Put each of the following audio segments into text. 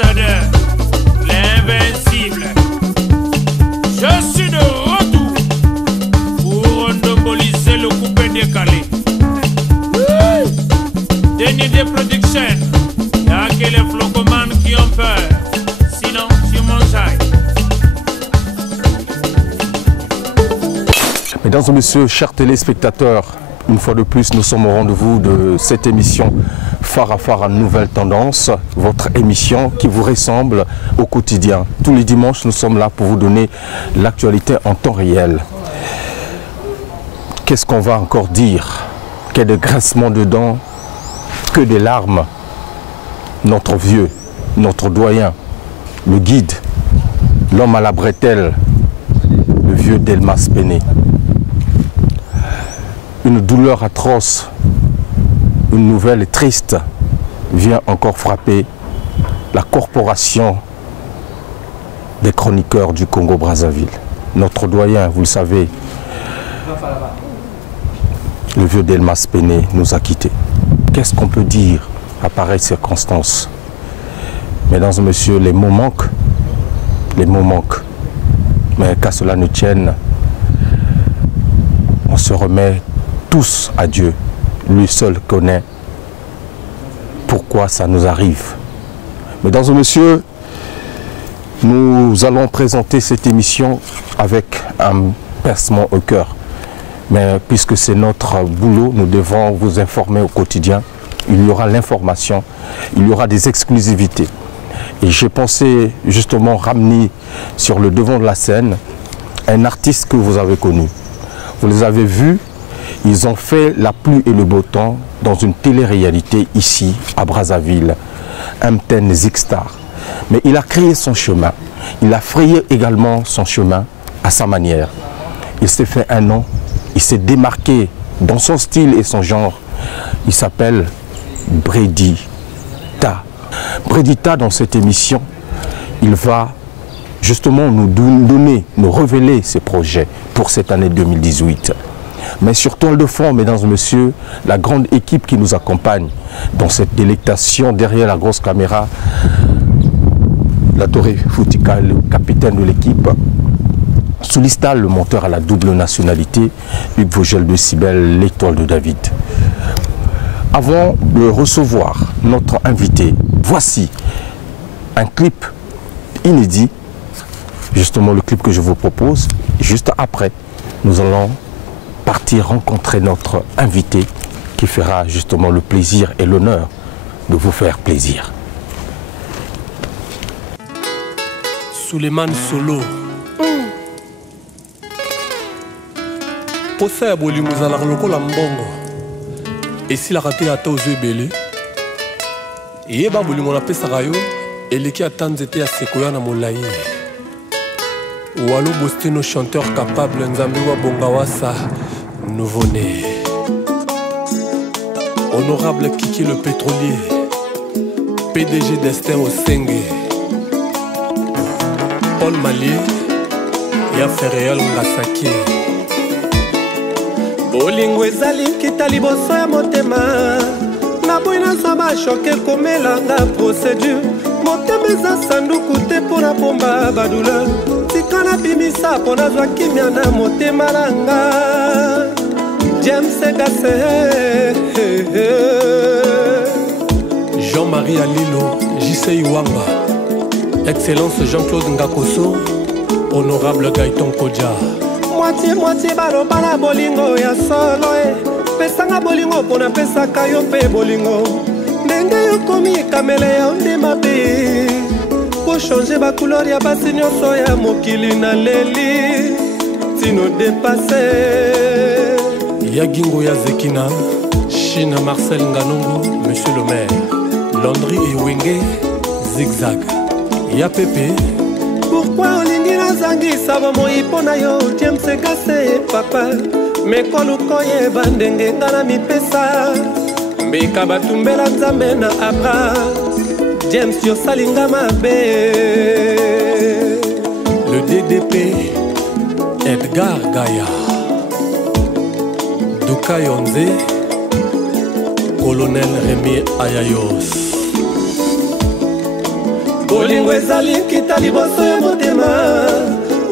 l'ambassadeur, l'invincible. Je suis de retour pour endoboliser le coupé décalé. Dernier des productions, il n'y a que les flocomanes qui ont peur. Sinon, tu mangeailles. Mesdames et messieurs, chers téléspectateurs, une fois de plus, nous sommes au rendez-vous de cette émission Phare à Phare à Nouvelle Tendance, votre émission qui vous ressemble au quotidien. Tous les dimanches, nous sommes là pour vous donner l'actualité en temps réel. Qu'est-ce qu'on va encore dire? Que de grincements de dents, que des larmes. Notre vieux, notre doyen, le guide, l'homme à la bretelle, le vieux Delmas Péné. Une douleur atroce, une nouvelle triste vient encore frapper la corporation des chroniqueurs du Congo-Brazzaville. Notre doyen, vous le savez, le vieux Delmas Péné nous a quittés. Qu'est-ce qu'on peut dire à pareille circonstance? Mesdames et messieurs, les mots manquent. Les mots manquent. Mais qu'à cela ne tienne, on se remet tous à Dieu. Lui seul connaît pourquoi ça nous arrive. Mesdames et messieurs, nous allons présenter cette émission avec un pincement au cœur. Mais puisque c'est notre boulot, nous devons vous informer au quotidien. Il y aura l'information, il y aura des exclusivités. Et j'ai pensé justement ramener sur le devant de la scène un artiste que vous avez connu. Vous les avez vus, ils ont fait la pluie et le beau temps dans une télé-réalité ici à Brazzaville, Mten Zixtar. Mais il a créé son chemin, il a frayé également son chemin à sa manière. Il s'est fait un nom, il s'est démarqué dans son style et son genre. Il s'appelle Bredita. Bredita, dans cette émission, il va justement nous donner, nous révéler ses projets pour cette année 2018. Mais sur toile de fond, mesdames et messieurs, la grande équipe qui nous accompagne dans cette délectation derrière la grosse caméra, la Torre Foutika, le capitaine de l'équipe, Soulistal, le monteur à la double nationalité, Hugues Vogel de Cybèle, l'étoile de David. Avant de recevoir notre invité, voici un clip inédit, justement le clip que je vous propose. Juste après, nous allons partir rencontrer notre invité qui fera justement le plaisir et l'honneur de vous faire plaisir. Suleiman Solo. Posa ya bolingo ezalaka lokola mbongo esilaka te ata ozwa ebele yeba bolingo napesaka yo eleki ata nzete ya sekoya na molai walo bostino chanteur capable nzambe wa bonga wasa nouveau-né honorable Kiki le pétrolier PDG Destin Osenge Paul Malier ya Ferreal Ngasaki. Bolingo ezali kita liboso ya motema naboyi nazwa bashoke komelanga procédure motema eza sanduku te mpo na pomba badula tika nabimisa mpo nazwa kimia na motema nanga James Gase Jean-Marie Alilo J.C. Iwanga Excellence Jean-Claude Ngakoso Honorable Gaëton Kodja Moitié baloba na bolingo ya solo pesanga bolingo pona pesaka yo pe bolingo ndenge yokomi kamele ya ndema pe po changer ba couleur ya basi nyonso ya mokili na leli tino dépassé ya gingo ya Zekina Chine Marcel Nganongo Monsieur le maire Landry et Wenge Zigzag ya Pepe. Pourquoi olingi nazangisa bomoi mpona yo James Gase papa mekolo koyeba ndenge nga na mipesa mbika batumbela nzambe na abra James yosalinga mabe. Le DDP Edgar Gaya Duka Yonze Colonel Rémi Ayayos bolingo ezali nkita liboso ya motema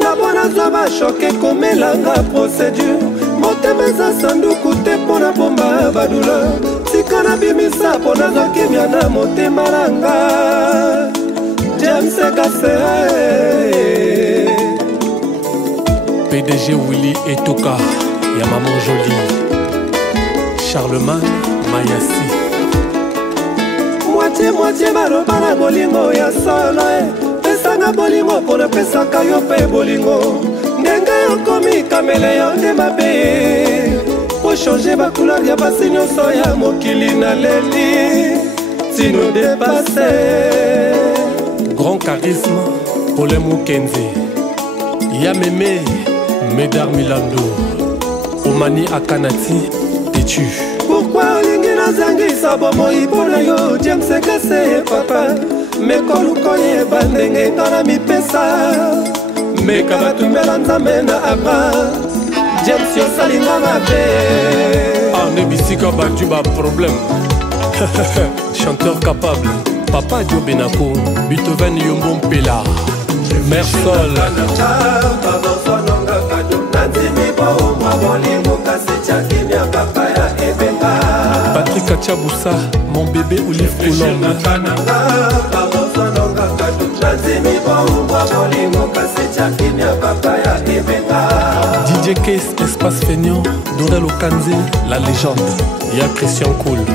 nabona zwa bashoke komelanga procédure motema eza sanduku te mpo na bomba badula tika na bimisa mpo nazwa kimia na motema nanga James Kase PDG Willy Etoka ya Maman Jolie Charlemagne Mayasi moitié baloba na bolingo ya solo pesanga bolingo mpo napesaka yo mpe bolingo ndenge okomi kamele yo nde mabe po change bacouleur ya basi nyonso ya mokili na leli tino depase grand charisme Paulin Mukenzi ya meme Médard Milando Omani Akanati Tetu pourquoi olingi nazangisa bomoi mpona yo James Kase papa mekoluko yeba ndenge nga na mipesa meka batumbela nzambe na abra James yosalinga mabe ane bisika batu baproblème chanteur capable Papa Dio Benako Beethoven Yombo Mpela Mère Sol Patrick Kachaboussa mon bébé Olive Colombe DJ Case Espace Feignant Dorel Okanze la légende ya Christian Cole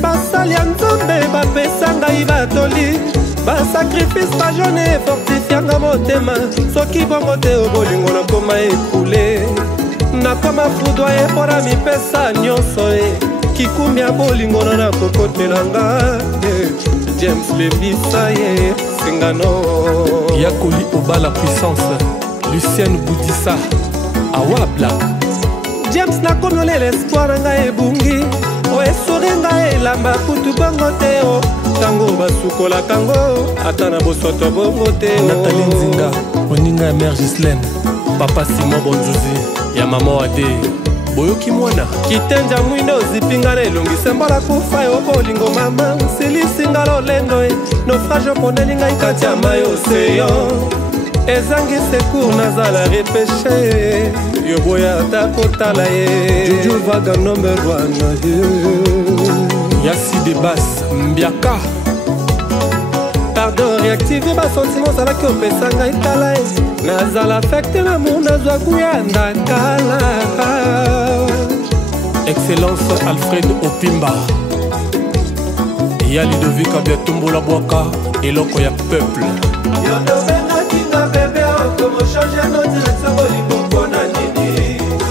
basali ya nzambe bapesa ngai batoli basacrifice bajone fortifianga motema soki bongo te obolingo nakoma ekule nakoma foudroye mpona mipesa nyonso kikumbi ya bolingo na nakokotelanga James Levisa ye singano yakoli obala puissance Lucienne Boudissa awa black James nakomi olela espoir na ngai ebungi oesuri ngai elamba kutu bongo te o tango basukolaka ngo ata na bosoto bongo te o Nathalie Nzinga oninga ya mère Gislaine papa Simon Bonzuzi ya mama ade boyoki mwana kitenja mwindo ozipinga na elongise mbola kufa yo bolingo mama silisinga lolendo naufrage oponeli ngai kati ya mai oseyo ezangi secour nazala repeshe yo boya ata kotala ye Juju vaga number 1 Yasi de basse Mbiaka pardon réactive basentiment ozalaki opesa ngai tala nazala affecte na monde nazwa kuyanda kala excellence Alfred Opimba ya Ludovic Abiatombola Bwaka eloko ya peuple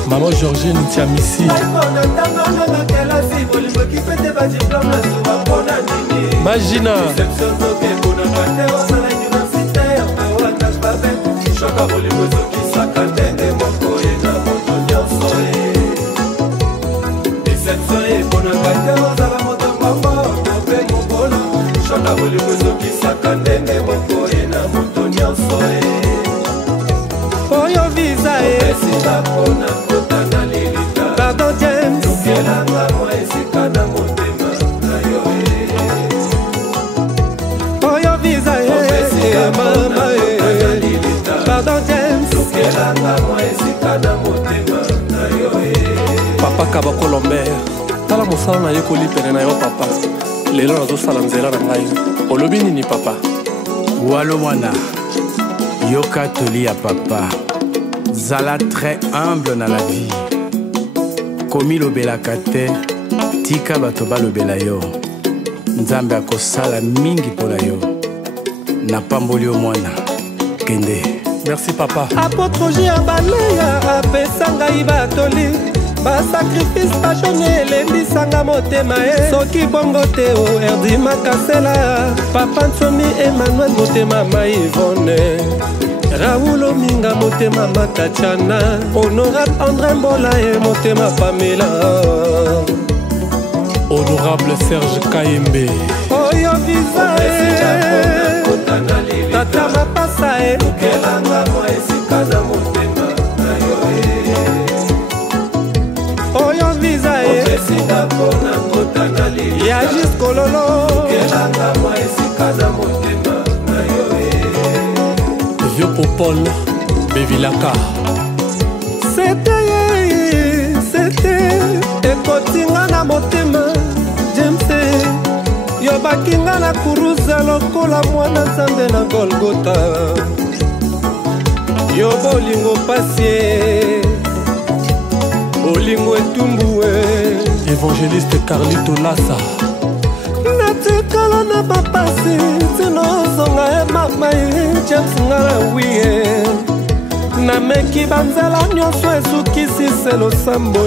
Maman Georgine Tiamisi Magina oyo visa pardon James oyo visa mama pardon James papa Kabako Lambert tala mosala na ye kolipene na yo papa lelo nazosala nzela na ngai olobi nini papa walo mwana yoka toli ya papa zala très humble na la vie komi lobelaka te tika bato balobela yo nzambe akosala mingi mpona yo napamboli yo mwana kende merci papa apôtre ya baleya apesa ngai batoli basacrifice bajone elembisanga motema soki bongo te o erdi makasela papa nsomi Emmanuel motema maivone Raoul Ominga motema Matachana honorable André Mbola motema Pamela honorable Serge Kayembe oyo visa tata mapasa oyo visa ya jusqu'ololo Paul Bevilaka. C'était ekotinga na motema James yobakinga na kuruza lokola mwana nzambe na Golgota yo bolingo pasie bolingo etumbu Évangéliste Carlito Lassa. natikala na bapasi tino zonga mama James ngala wiye nameki banzela nyonso esukisi selo sambo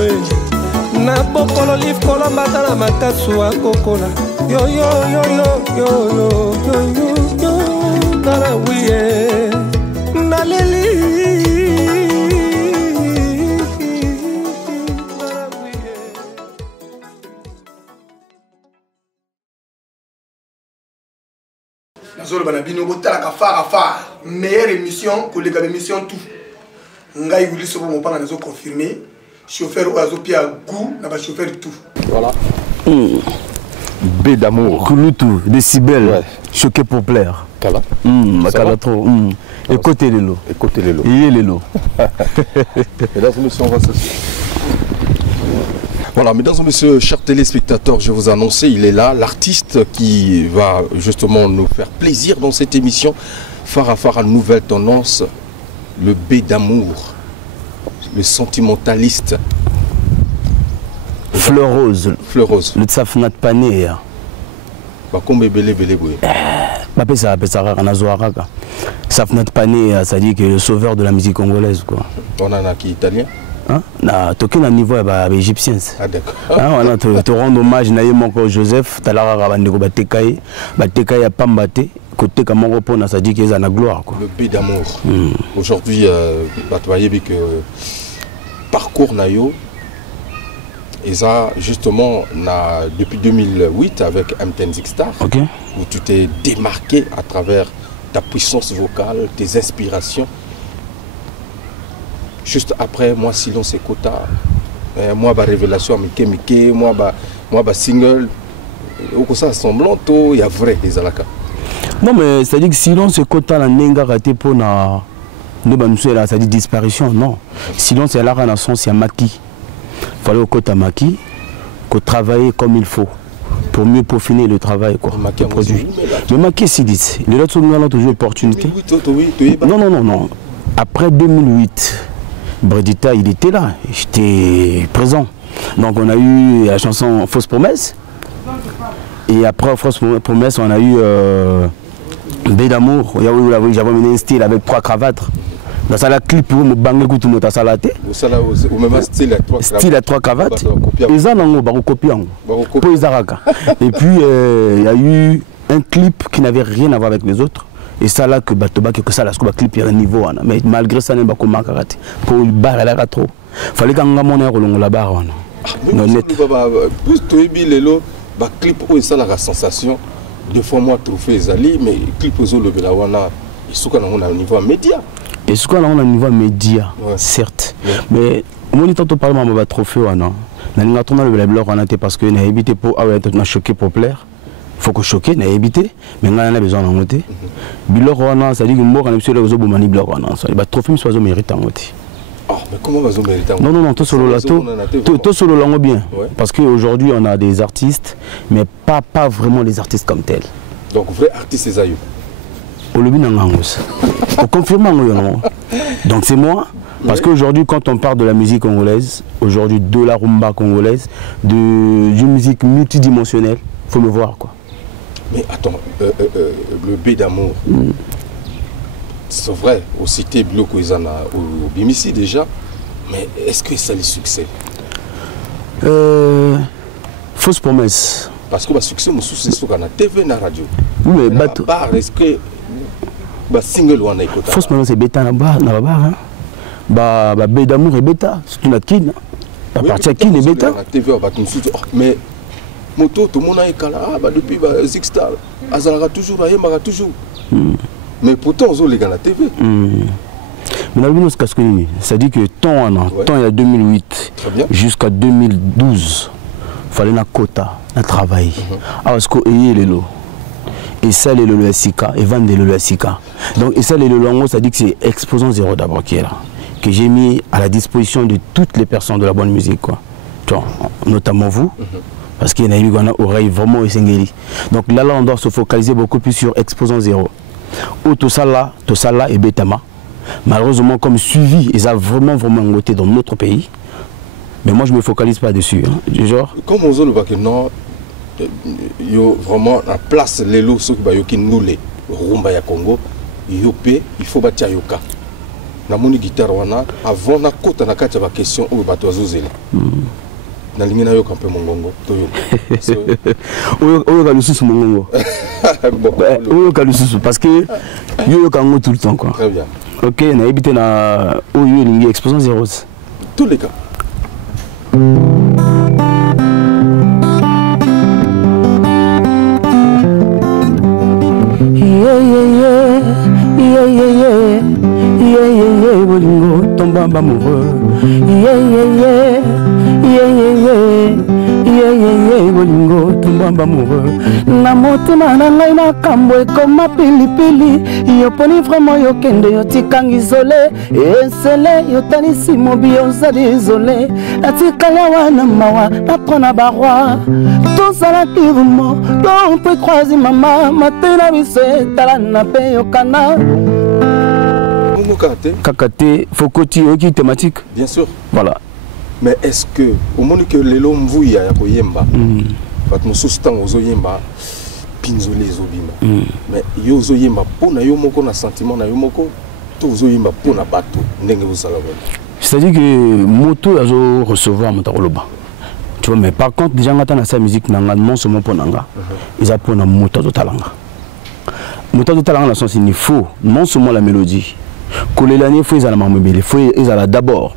na bokolo liv kolombata na makasu akokola yo yo yo yo yo yo yo yo yo ngala wiye naleli Nazolo banabino botala ka fara meilleure émission que les émission tout ngai wuli sobo mo panga nazo confirmer chauffeur ou azo pia goût na ba chauffeur tout voilà B d'amour Kulutu décibel ouais. Choqué pour plaire Kala Makala trop écoutez les lots il est les lots mesdames et messieurs on va s'asseoir. Voilà, mesdames et messieurs, chers téléspectateurs, je vous annonce, il est là, l'artiste qui va justement nous faire plaisir dans cette émission. Farah, nouvelle tendance, le B d'amour, le sentimentaliste. Fleur rose. Le tsafnat pané. Comme belé boy. Ça Safnat pané, ça dit que le sauveur de la musique congolaise quoi. On en a qui italien. Na toqué à niveau égyptien. Ah d'accord. On a te rendre hommage na yemoko Joseph talara bandeko batekaye a pambate côté comme on repose ça dit qu'ils ont la gloire quoi. Le B d'amour. Aujourd'hui voyez que parcours nayo et ça justement depuis 2008 avec M10 Star okay. Où tu t'es démarqué à travers ta puissance vocale, tes inspirations. Juste après, moi, Silence et Kota, moi, révélation, Mike, moi, single, au ça semblant, il y a vrai des alaka. Non, mais c'est-à-dire que Silence et Kota, la nenga raté pour na. Ça dit disparition, non. Silence, c'est la renaissance, c'est Maki. Il fallait au Kota Maki, qu'on travaille comme il faut. Pour mieux peaufiner le travail, quoi. Le produit. Mais Maki, c'est dit. Les autres ont toujours opportunité. Non. Après 2008. Bredita, il était là, j'étais présent. Donc on a eu la chanson Fausse Promesse. Et après Fausse Promesse, on a eu B d'amour. J'avais mené un style avec 3 cravates. Dans ça, la clip, où me bangé tout le monde à salaté. Style à 3 cravates. Ils ont copié. Et puis il y a eu un clip qui n'avait rien à voir avec les autres. Et ça là que Batoba que ça là ce clip il y a un niveau mais malgré ça n'est pas comme karaté pour le bar elle a trop fallait qu'on a mon air long la barre non net plus to ebi lelo ba clip où ça la sensation deux fois moi trophée zali mais clip aux le bela wana et ce qu'on a au niveau média et ce qu'on a au niveau média certes mais moi il tantôt parler de trophée wana na tourner le bela wana parce que n'a évité pour na choqué pour plaire. Il faut que choquer, n'a évité, mais on a besoin d'en noter. Bilorwana, ça dit que moi, quand je suis là, je suis Bilorwana. Le trophée, je mérite en noter. Ah, mais comment vous méritez? Non, tout solo là, tout solo là, bien. Parce qu'aujourd'hui, on a des artistes, mais pas vraiment les artistes comme tels. Donc, vrai artiste, c'est ça. Au lobby, on confirme, donc c'est moi. Parce qu'aujourd'hui, quand on parle de la musique congolaise, aujourd'hui de la rumba congolaise, d'une musique multidimensionnelle, il faut me voir quoi. Mais attends, le B d'amour, c'est vrai, au cité Bloco, ils en ont au Bimissi déjà, mais est-ce que ça a le succès? Fausse promesse. Parce que le succès, c'est sur la TV et la radio. Oui, mais est-ce que le single ou un écoute? Fausse promesse, c'est bêta là-bas, là-bas. B d'amour et bêta, c'est une kin. La partie à kin et bêta. Mais moto tout le monde a écala depuis Zixstar azalaka toujours ayemaka toujours mais pourtant on les gars la TV mais ça dit que tant il y a 2008 jusqu'à 2012 fallait na quota na travail parce que les lots et ça les le SIK et vendre le SIK. Donc et ça les longo, ça dit que c'est Exposant Zéro d'abord qui est là, que j'ai mis à la disposition de toutes les personnes de la bonne musique quoi. Tu vois, notamment vous. Parce qu'il y a une oreille vraiment essengeli. Donc là on doit se focaliser beaucoup plus sur Exposant Zéro. Ou tout ça là et Betama. Malheureusement comme suivi, ils ont vraiment goûté dans notre pays. Mais moi je ne me focalise pas dessus. Hein. Du genre. Comme on dit que non, il y a vraiment la place les lots qui nous les rumba ya Congo, il faut battre yoka. Na moni guitare wana avant na kota na kati ba question ou ba toazozela. Na lingi na yoka mpe mongongo to yoka. Oyo ka lususu mongongo. Oyo ka lususu parce que yo yoka ngo tout le temps quoi. Très bien. OK, na habité na oyo lingi Exposant Zéro. Tous les cas. Bolingo tomba amoureux. Bolingo tomba amoureux. Na motema na ngai na kambo ekoma pilipili. Yoponi vraiment yokende yotikangi isolé. Esele yotanisi mobi ozali isolé. Natikala wana mawa napona barwa. Tozalaki vraiment donc peut croiser maman matena biso etala na pe yokana. Kakate, Fokoti, qui thématique. Bien sûr. Voilà. Mais est-ce que, au moment que les hommes vous y a yemba, nous soutenons aux yemba, pinzolé zobima. Mais yo yemba pour na yomoko na sentiment na yomoko, tous yemba pour na bateau, n'engue vous salavez. C'est-à-dire que moto a recevoir mon taroloba. Tu vois, mais par contre, déjà quand on a sa musique non seulement pour nanga, ils apprennent à moto de talanga. Moto de talanga dans le sens il faut non seulement la mélodie. Que l'année il faut ils allaient d'abord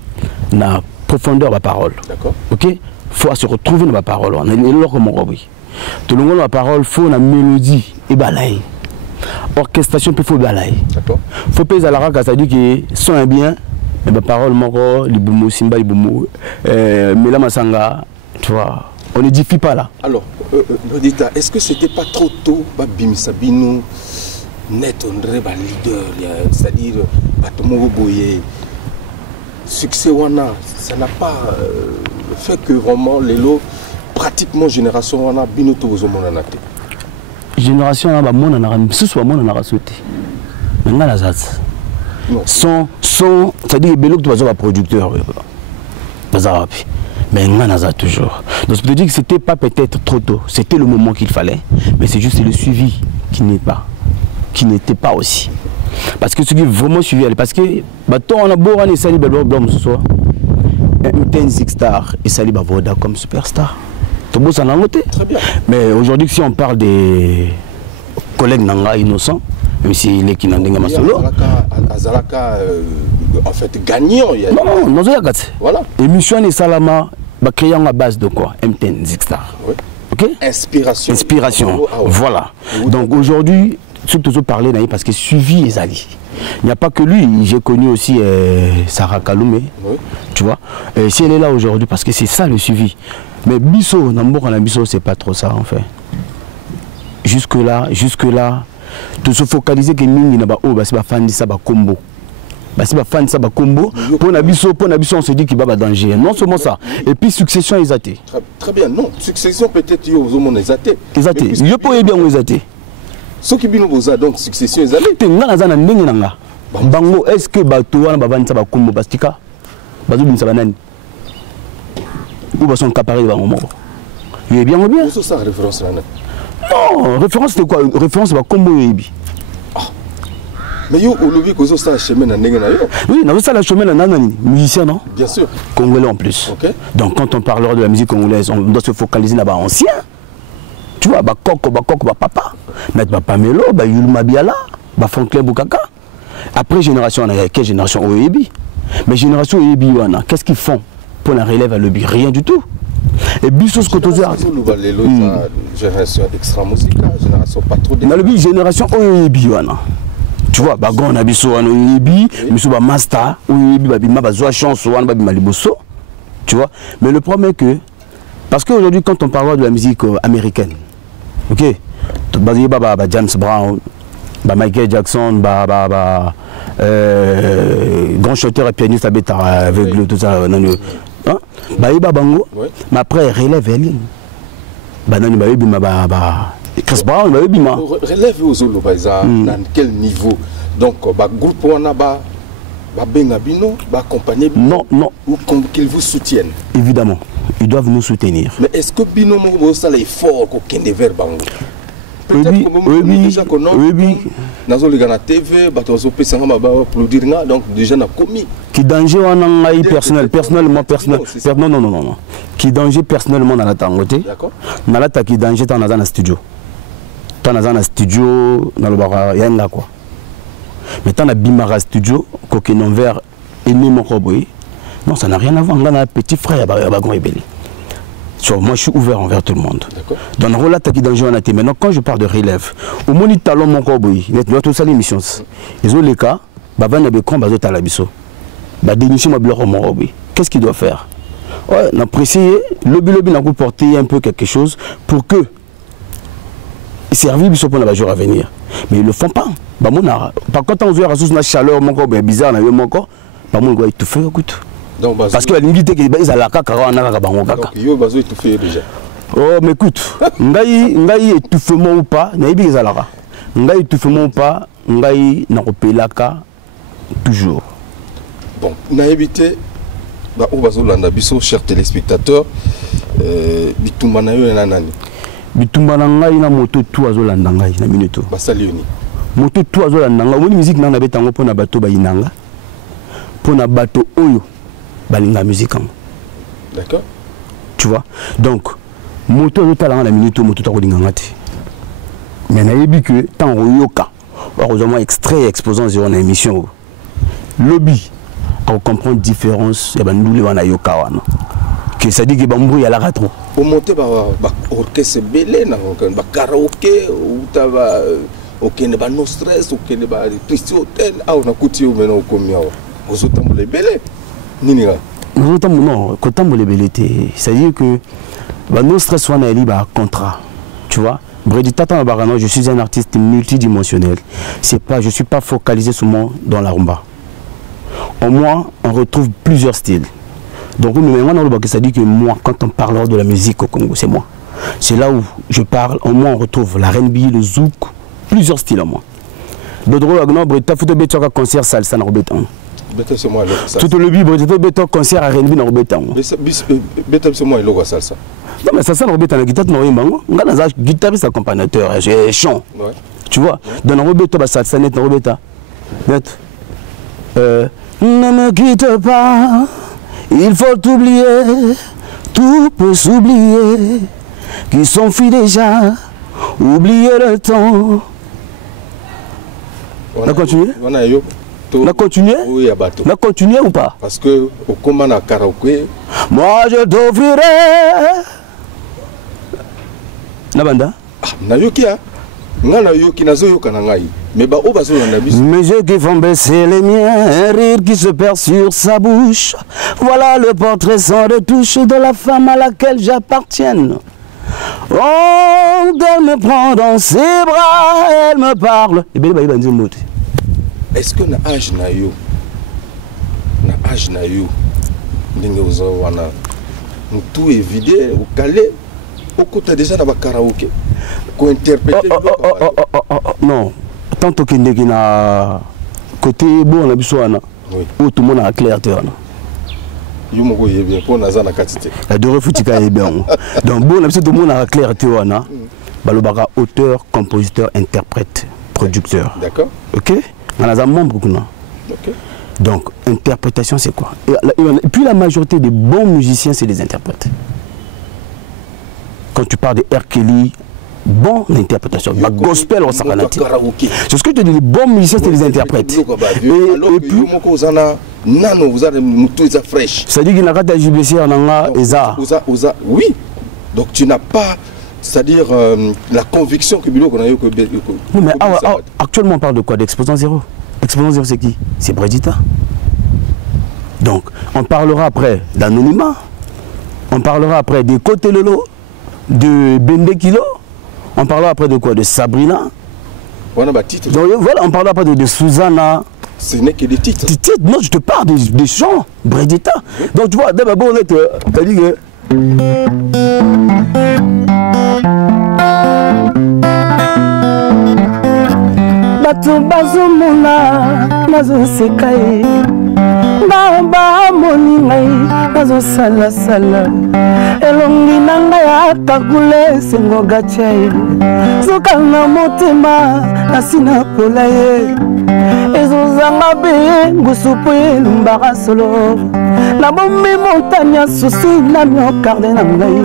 la profondeur de la parole. D'accord. OK, faut se retrouver dans la parole. On est là comme on oui. Tout le monde la parole faut la mélodie et balai. Orchestration peut faut balai. D'accord. Faut pas à la raga ça dit que son est bien et la parole moko libumo simba libumo mela masanga tu vois. On n'édifie pas là. Alors, Lodita, est-ce que c'était pas trop tôt Bimi Sabino net on dirait leader, c'est-à-dire Batomo Boye, succès wana, ça n'a pas fait que vraiment les lots pratiquement génération wana binoto aux monanate. Génération wana ba monana ce soit monana sauté. Nga la zat. Son c'est-à-dire belok tu vas producteur. Bazarapi. Mais nga na zat toujours. Donc je peux dire que c'était pas peut-être trop tôt, c'était le moment qu'il fallait, mais c'est juste le suivi qui n'était pas aussi. Parce que ce qui est vraiment suivi, parce que on a beau et Sali Blanc ce soir, M10 Six Star et Sali Bavoda comme superstar. Tout beau ça l'a noté. Très bien. Mais aujourd'hui, si on parle des collègues Nanga innocents, même si les qui n'ont pas solo. Azalaka, en fait, gagnant. Non, non, non, voilà. Émission et Salama, créant la base de quoi? M10 Six Star. Oui. Ok? Inspiration. Inspiration. Voilà. Donc aujourd'hui, surtout parler parce que suivi les alliés. Il n'y a pas que lui, j'ai connu aussi Sarah Kaloumé, tu vois. Si elle est là aujourd'hui, parce que c'est ça le suivi. Mais Bisso, Bisso, c'est pas trop ça en fait. Jusque là, tout se focaliser que Mingi n'a pas c'est pas fan de ça, combo. C'est pas fan de ça, combo. Pour Nabiso, on se dit qu'il va danger. Non seulement ça. Et puis succession, ils athées. Très bien, non. Succession peut-être, ils ont les athées. Ils athées. Je peux bien les athées. Ce qui bino boza donc succession ezali te ngana za na ndenge nanga bango est-ce que bato wana babanisa bakumbo bastika bazo binisa banani ou ba son caparé bango moko il bien ou bien c'est ça référence là non référence c'était quoi référence ba kombo yebi mais yo au lobby kozo ça chemin na ndenge na yo oui na ça la chemin na nani musicien non bien sûr congolais en plus okay. Donc quand on parlera de la musique congolaise on doit se focaliser là-bas ancien. Tu vois, Bakoko, papa, mettre Pamelo, Yulma Biala, Franklin Boukaka. Après génération, quelle génération Oebi? Mais génération Oebi, qu'est-ce qu'ils font pour la relève à l'Oebi? Rien du tout. Et Bissot, ce que tu dis. Génération extra musicale, génération pas trop de. Dans le génération Oebi, tu vois, Bagon, Bissot, Oebi, Bissot, Master, Oebi, Bazoa Chance, Maliboso. Tu vois, mais le problème est que, parce qu'aujourd'hui, quand on parle de la musique américaine, ok, James Brown, Michael Jackson, grand chanteur et pianiste aveugle, tout ça. Bango, mais après relève Chris Brown, relève aux Zolo, dans quel niveau? Donc, groupe Wanaba, Bengabino, accompagner non, ou qu'ils vous soutiennent. Évidemment, ils doivent nous soutenir. Mais est-ce que Bino Mobo ça est fort qu'aucun des verbes Bango? Oui. Dans la TV, donc déjà n'a commis. Qui danger personnellement. Non. Qui danger personnellement dans la tangote. D'accord. Dans la qui danger dans la studio. Dans la studio, dans le bar, yanga quoi. Mais dans la bimara studio, coquin envers ennemi mon roboy. Non, ça n'a rien à voir. On a un petit frère, moi je suis ouvert envers tout le monde. Dans le rôle qui danger on a été. Maintenant quand je parle de relève, au moni talon mon cowboy, net tout ça l'émission. Ils ont les cas, bavan na bekon bazo talabiso. Ba dénicher ma bloc mon cowboy. Qu'est-ce qu'il doit faire? Ouais, on a précisé lobby n'a porter un peu quelque chose pour que servir biso pour la jour à venir. Mais ils le font pas. Ba mona par contre on veut ressource na chaleur mon cowboy bizarre na yo mon corps, ba mon doit tout faire écoute. Parce que la limite est qu'ils ont la caca, on a donc yo bazo étouffé déjà. Oh mais écoute, ngai étouffement ou pas, naïbi ezalaka. Ngai étouffement ou pas, ngai na kopelaka toujours. Bon, naïbité ba o bazo landa biso chers téléspectateurs, bitumba na yo na nani? Bitumba na ngai na moto tout azolanda ngai na minute. Ba salioni. Moto tout azolanda ngai, moni musique na betango pona bato ba inanga. Pona bato oyo balinga musique. D'accord. Tu vois. Donc moto de talent la minute moto ta kolinga ngati. Mais nayebi que tant royoka, heureusement extrait exposant zéro na émission. Lobby on comprend différence et ben nous les wana yoka wana. Que ça dit que bambou ya la ratro. Au monter ba orchestre belé na ba karaoké ou ta ba aucun ba no stress aucun ba triste hôtel ah on a coutu maintenant combien aux autres les belé. Non, quand on c'est-à-dire que nos stress sont contrat. Tu vois, je suis un artiste multidimensionnel. C'est pas, je ne suis pas focalisé seulement dans la rumba. Au moins, on retrouve plusieurs styles. Donc, ça dit que moi, quand on parle de la musique au Congo, c'est moi. C'est là où je parle. Au moins, on retrouve la R&B, le zouk, plusieurs styles en moi. D'autres, concert salsa na tout le bible, tout concert à Rennes dans Béton. C'est moi le salsa. Non mais ça na Béton la guitare na Imbango, ngana za guitariste accompagnateur, j'ai chant. Tu vois, dans le Béton ba salsa net na Béton. Net. Ne me quitte pas, il faut t'oublier, tout peut s'oublier, qui s'enfuit déjà, oublier le temps. On a continué? On a continué? Oui, à bateau. On a continué ou pas? Parce que au commun à karaoké. Moi je t'offrirai. Nabanda? Na yoki a. Ngana yoki na zo yokana ngai. Mais ba obazo na biso. Mes yeux qui font baisser les miens, un rire qui se perd sur sa bouche. Voilà le portrait sans retouche de la femme à laquelle j'appartienne. Oh, elle me prend dans ses bras, elle me parle. Et bien, il va dire mot. Est-ce que na âge na yo ndenge oza wana tout est vidé au calé au côté déjà na ba karaoké ko interpréter non tant que ndenge na côté bon na biso wana où tout le monde a clarté wana yo moko yebien pour na za na katité la de refutika yebien donc bon na biso tout le monde a clarté wana balobaka auteur compositeur interprète producteur. D'accord. OK. Okay. Donc, interprétation, c'est quoi? Et puis la majorité des bons musiciens, c'est des interprètes. Quand tu parles de R. Kelly, bon interprétation. La gospel, on s'en c'est ce que je te dis, les bons musiciens, c'est des interprètes. Et puis, nano, vous avez tout ça fraîche. C'est-à-dire qu'il n'y a pas de JBC en anglais, oui. Donc, tu n'as pas. C'est-à-dire la conviction que Bilo qu'on a eu que. Non, mais actuellement on parle de quoi? D'Exposant Zéro. Exposant Zéro c'est qui? C'est Bredita. Donc on parlera après d'Anonymat. On parlera après de Côté Lolo, de Bende Kilo. On parlera après de quoi? De Sabrina. On a un titre. Donc voilà, on parlera après de Susanna. Ce n'est que des titres. Des titres? Non, je te parle des chants, Bredita. Oui. Donc tu vois, d'abord on est, t'as dit que... Bato bazomona nazoseka ye ngamba moni ngai nazosalasala elongi na ngai akagule sengo gatia ye zoka na motema nasina pola ye ezozanga be ngusu po ye lumbaka solo nabomi montanya susi na miokarde na ngai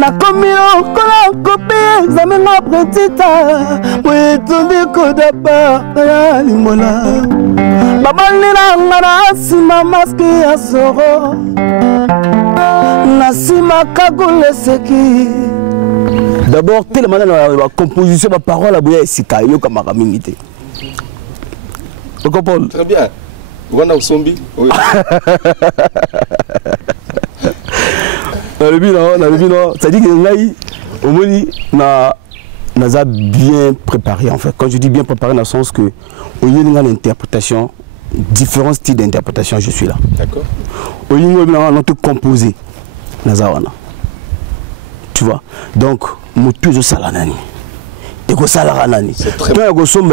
nakomi lokola kopi examen na Bredita moetondi kodapa ya limola babalina nga na nsima maske ya zoro na nsima kagule seki. D'abord tellement na composition ba parole aboya esika yokamaka mingi te. Vous comprenez? Très bien. Wana usombi. Oui. Le bilan, c'est-à-dire que là, au moins, on a bien préparé en fait. Quand je dis bien préparé, dans le sens que au lieu de l'interprétation, différents styles d'interprétation, je suis là. D'accord. Au lieu de on a tout composé, tu vois. Donc, mon tout est salanani. Et que salanani. C'est très bien. Quand on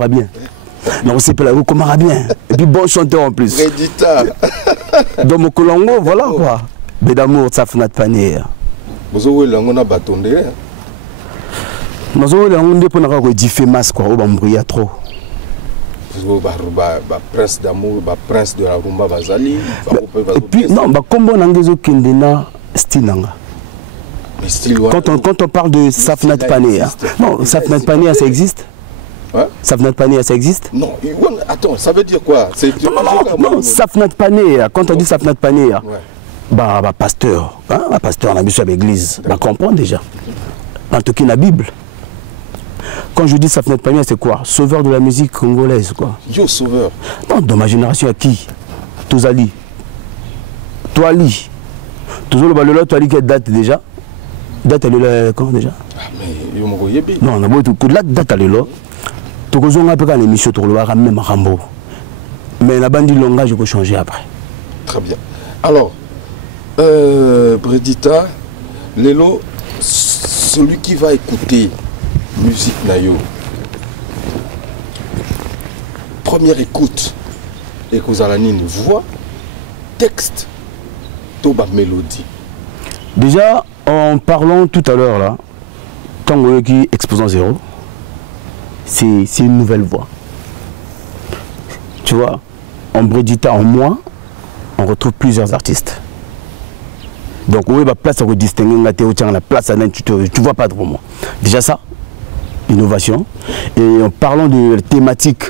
a bien. Non, c'est pas là, vous commarez bien. Et puis bon chanteur en plus. Bredita. Dans mon colongo, voilà quoi. Bédamour, ça fait notre panier. Vous avez l'angon à bâtonner. Nous avons l'angon pour nous rediffer masse quoi. On va mourir trop. Vous avez prince d'amour, prince de la rumba bazali. Et puis non, comme on a des kendena stilanga. Quand on parle de Safnat Panea, non, Safnat Panea ça existe? Hein? Safnat Panea, ça existe? Non, attends, ça veut dire quoi? Non, Safnat Panea, quand on dit Safnat Panea, bah, pasteur, hein, pasteur, on a vu sur l'église, on comprend déjà. En tout cas, la Bible. Quand je dis Safnat Panea, c'est quoi? Sauveur de la musique congolaise, quoi. Yo, sauveur. Non, dans ma génération, à qui? Tozali. Toali. Toujours le balolo, Toali qui date déjà. Date, elle est là, quand déjà? Mais, yo, mon yebi. Non, on a beau tout, date, elle est là. On a une émission sur le même Rambo. Mais la bande du langage, je peux changer après. Très bien. Alors, Bredita, Lelo, celui qui va écouter musique Nayo, première écoute, et que vous allez une voix, texte, toba mélodie. Déjà, en parlant tout à l'heure là, quand on est exposant zéro, c'est une nouvelle voix. Tu vois, en Bredita, en moi, on retrouve plusieurs artistes. Donc, où est la place à distinguer la place à tu vois pas trop moi. Déjà ça, innovation. Et en parlant de thématique,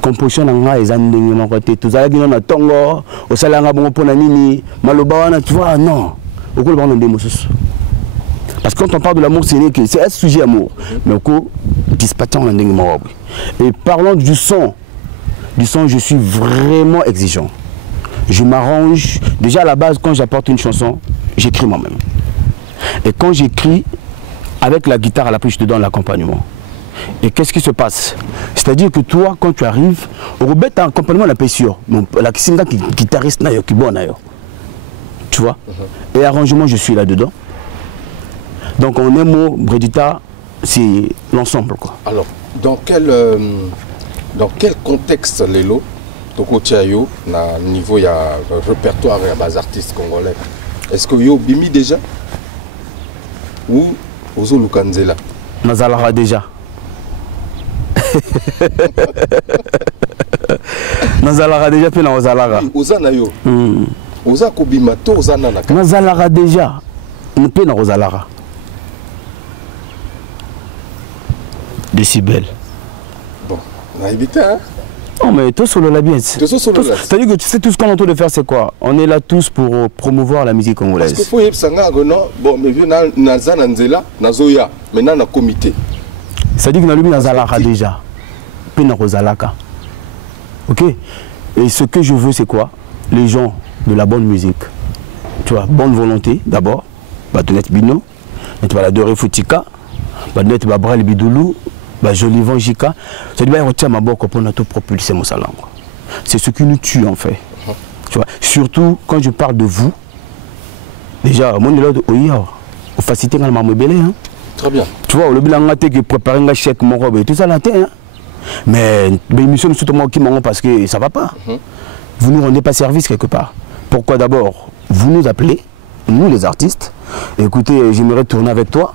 composition, tu vois, non. Parce que quand on parle de l'amour, c'est un sujet amour. Mais au coup, dispatchant et parlant du son, je suis vraiment exigeant. Je m'arrange. Déjà à la base, quand j'apporte une chanson, j'écris moi-même. Et quand j'écris, avec la guitare à la prise, je te donne l'accompagnement. Et qu'est-ce qui se passe? C'est-à-dire que toi, quand tu arrives, au rebet, tu as un accompagnement, la sûr. La guitariste, qui bon, tu vois. Et arrangement, je suis là-dedans. Donc en un mot, Bredita, c'est l'ensemble. Alors, dans quel contexte, Lelo, Toko Tiayo, na niveau, il y a un répertoire des artistes congolais. Est-ce que yo bimi déjà? Ou Ozo Lukanzela? Nazalara déjà. Nazalara déjà, puis Nazalara. Ozana yo. Oza Kobima, to Ozana Naka. Nazalara déjà. Nous payons Nazalara. Décibel. Bon, on a évité, hein? Non, mais tout sur le bien. C'est-à-dire que tu sais, tout ce qu'on est en train de faire, c'est quoi? On est là tous pour promouvoir la musique congolaise. Parce qu'il faut que non, bon, mais vu Naza Nanzela, Nazoya, maintenant on a comité. C'est-à-dire que nous avons déjà. Puis nous avons. Ok? Et ce que je veux, c'est quoi? Les gens de la bonne musique. Tu vois, bonne volonté, d'abord. Batonette Bino. net ba la Doré Foutika, ba net ba Bral Bidoulou, ba Jolivan Jika, ça dit ba retient ma boko pour notre propulser mon salon. C'est ce qui nous tue en fait. Tu vois, surtout quand je parle de vous. Déjà, mon élève de Oya, au facilité dans le mamobélé, hein. Très bien. Tu vois, le bilan a été préparé un chèque, mon robe, tout ça là, hein. Mais l'émission nous soutenons qui m'ont parce que ça va pas. Vous ne nous rendez pas service quelque part. Pourquoi d'abord vous nous appelez, nous les artistes. Écoutez, j'aimerais tourner avec toi.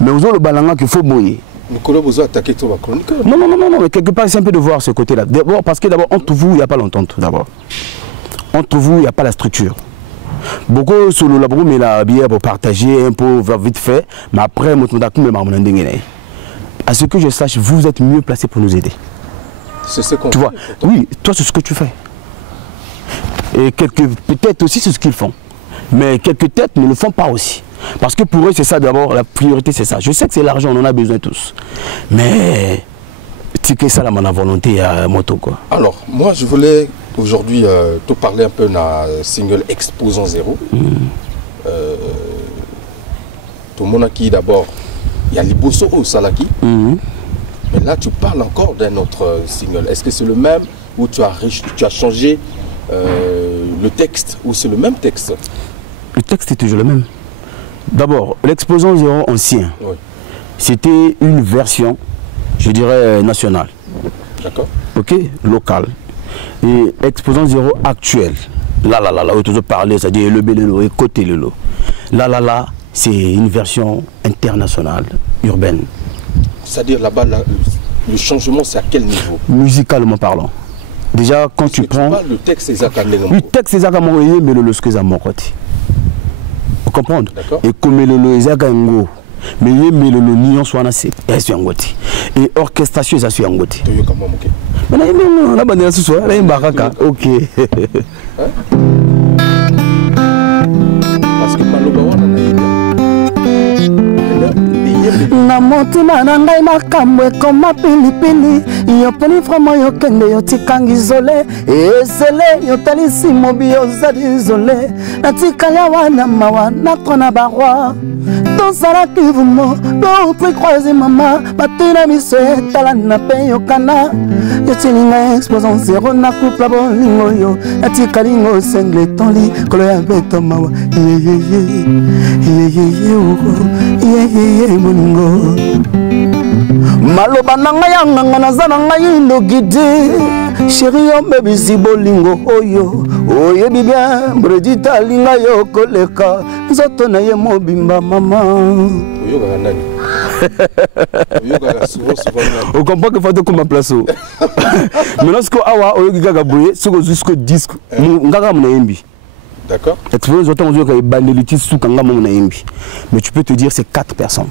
Mais vous avez le balanga qu'il faut mouiller. Nicolas, vous avez attaqué ton chroniqueur. Non, mais quelque part, c'est un peu de voir ce côté-là. D'abord, parce que d'abord, entre vous, il n'y a pas l'entente. D'abord. Entre vous, il n'y a pas la structure. Beaucoup sur le labro, mais la bière pour partager un peu vite fait. Mais après, à ce que je sache, vous êtes mieux placé pour nous aider. C'est ce qu'on tu vois. Oui, toi, c'est ce que tu fais. Et peut-être aussi, c'est ce qu'ils font. Mais quelques têtes ne le font pas aussi. Parce que pour eux, c'est ça d'abord, la priorité, c'est ça. Je sais que c'est l'argent, on en a besoin tous. Mais c'est que ça, la volonté à moto, quoi. Alors, moi, je voulais aujourd'hui te parler un peu de la single Exposant Zéro. Tout le monde a qui d'abord, il y a Liboso au Salaki. Mais là, tu parles encore d'un autre single. Est-ce que c'est le même ou tu as changé le texte ou c'est le même texte? Le texte est toujours le même. D'abord, l'Exposant Zéro ancien, oui. C'était une version, je dirais, nationale. D'accord. Ok, locale. Et Exposant Zéro actuel, là, où tu as parlé, c'est-à-dire le Bélélo et côté Lelo. Là, c'est une version internationale, urbaine. C'est-à-dire là-bas, le changement, c'est à quel niveau? Musicalement parlant. Déjà, quand tu prends... le texte exactement. Le texte exactement, mais le que ça mon côté. Vous comprenez? Et comme le exactement, mais le nion soit nassé, et orchestration, ça suit en côté. Mais là, on a ce soir, là, baraka. Ok. Parce que na motima na ngai makambo ekoma pilipili yopeli vraimen yokende yotikangi izole ezele yotalisi mobi ozali izole natikali awa na mawa natona baroi tozalaki vumo d'autre croise mama batuna miso etala na mpe yokana yotilinga Exposant Zéro na couple bolingo yo natikali ngo sengle toli kolo ya beto mawa moningo maloba na ngai ya nganga naza na ngai ndogide sheri yo mebisi bolingo oyo oyebi bien bredita alinga yo koleka nzoto na ye mobimba mama. On comprend que faut comme place. Maintenant ce que awa oyoki kaka boye ce que jusqu'au disque ngaka mona yembi. D'accord. Exposant autant on dit que bandeliti sous kanga mona yembi. Mais tu peux te dire c'est 4 personnes.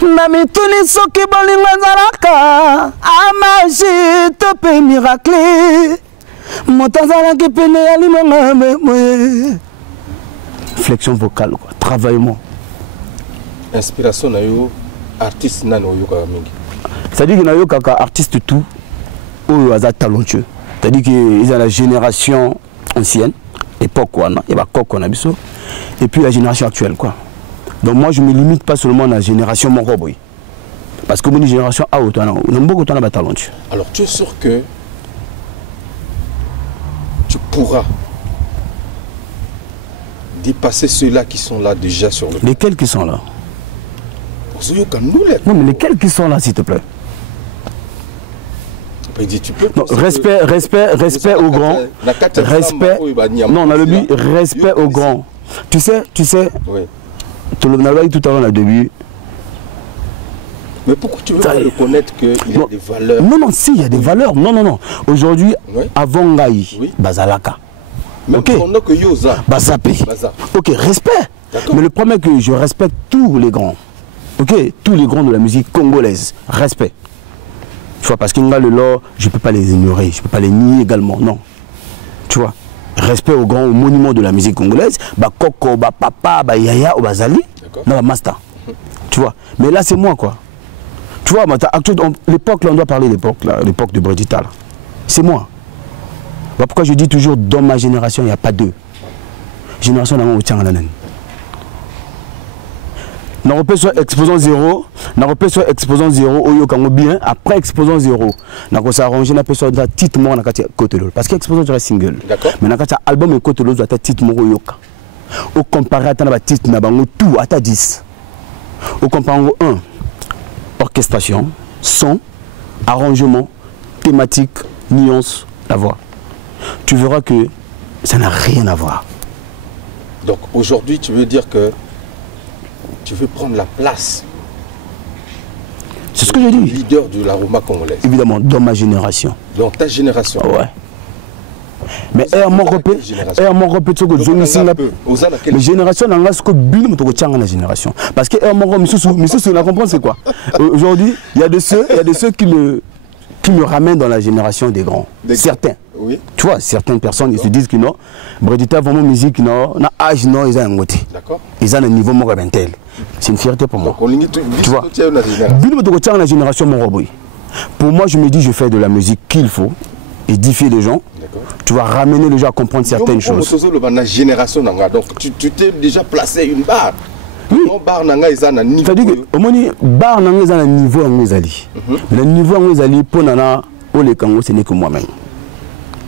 Nami tuni soki bolingo nzalaka amaji tope miracle motazala ki pene ya limonga me flexion vocale quoi, travaillement. Inspiration na yo artiste nano yo ka mingi. C'est-à-dire que na yo kaka artiste tout oyo aza talentueux. C'est-à-dire que ils ont la génération ancienne, époque wana, et ba koko na biso et puis la génération actuelle quoi. Donc moi je ne me limite pas seulement à la génération mon roboy. Parce que mon génération a autant, on a beaucoup de talent. Alors tu es sûr que tu pourras dépasser ceux-là qui sont là déjà sur le... Lesquels qui sont là? Non mais lesquels qui sont là s'il te plaît? Tu peux non, respect aux grands. Respect. Non, on a le but, respect aux grands. Tu sais, oui. Tout le monde tout à l'heure au début. Mais pourquoi tu veux pas reconnaître qu'il y a des valeurs? Non, si, il y a des valeurs. Non. Aujourd'hui, oui. Avant Ngaï, oui. Bazalaka. Même ok. Que Yosa. Bazapé. Ok, respect. Mais le problème est que je respecte tous les grands. Ok, tous les grands de la musique congolaise. Respect. Tu vois, parce qu'il y a le lore, je ne peux pas les ignorer, je ne peux pas les nier également. Non. Tu vois. Respect aux grands monuments de la musique congolaise, bah Koko, bah Papa, bah Yaya, bah Bazali, non, bah Master. Tu vois. Mais là, c'est moi, quoi. Tu vois, l'époque, là, on doit parler d'époque, l'époque de Bredita, là. C'est moi. Bah, pourquoi je dis toujours, dans ma génération, il n'y a pas deux. Génération, là, on tient à la naine. n'a repé soit exposant 0, n'a repé soit exposant 0, au kango bien, après exposant 0, n'a pas s'arranger, n'a pas soit titre mort, n'a pas côté l'autre. Parce qu'exposant c'est single. Mais n'a pas album et côté l'autre, n'a titre mort au yoka. Au comparé à ta titre, n'a pas tout, à ta 10. Au comparé 1, orchestration, son, arrangement, thématique, nuance, la voix. Tu verras que ça n'a rien à voir. Donc aujourd'hui, tu veux dire que tu veux prendre la place. C'est ce que j'ai dit. Leader de la Rumba congolaise. Évidemment, dans ma génération. Dans ta génération. Ouais. Mais mon repère, mais génération n'a pas que la génération. Parce que monsieur, la comprendre c'est quoi? Aujourd'hui, il y a de ceux qui me ramènent dans la génération des grands. Certains. Oui. Tu vois, certaines personnes ils se disent que non, Bredita vraiment musique non, na âge non, ils ont un côté. D'accord. Ils ont un niveau moins tel. C'est une fierté pour moi. Donc, tu vois. La génération mon robot. Pour moi, je me dis je fais de la musique qu'il faut, édifier les gens. Tu vas ramener les gens à comprendre certaines choses. Donc tu t'es déjà placé une barre. Oui. C'est-à-dire que au moins barre n'a un niveau en Mezali. Le niveau en Mezali pour nana au les Congo ce n'est que moi-même.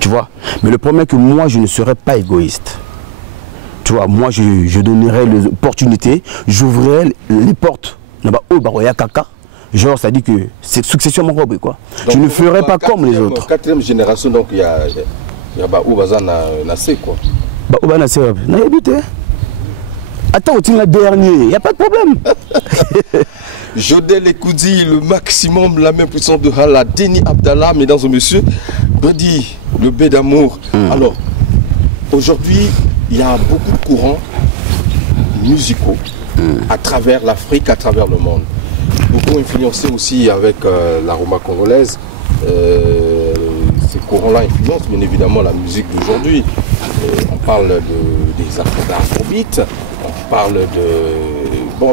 Tu vois. Mais le problème est que moi je ne serai pas égoïste. Tu vois, moi je donnerai l'opportunité, j'ouvrirai les portes. Genre, ça dit que c'est succession mon robe quoi. Donc, je ne ferai pas comme les autres. Quatrième génération, donc il y a Oubaza Nassé quoi. Oubaza Nassé, n'a habité. Attends, tu es le dernier, il n'y a pas de problème. Jodel Ekoudi, le maximum, la main puissante de Hala, Denis Abdallah, mesdames et messieurs, Bredi, le B d'amour. Alors, aujourd'hui, il y a beaucoup de courants musicaux à travers l'Afrique, à travers le monde. Beaucoup influencés aussi avec la Rumba congolaise. Ces courants-là influencent bien évidemment la musique d'aujourd'hui. On parle des afrobeats, on parle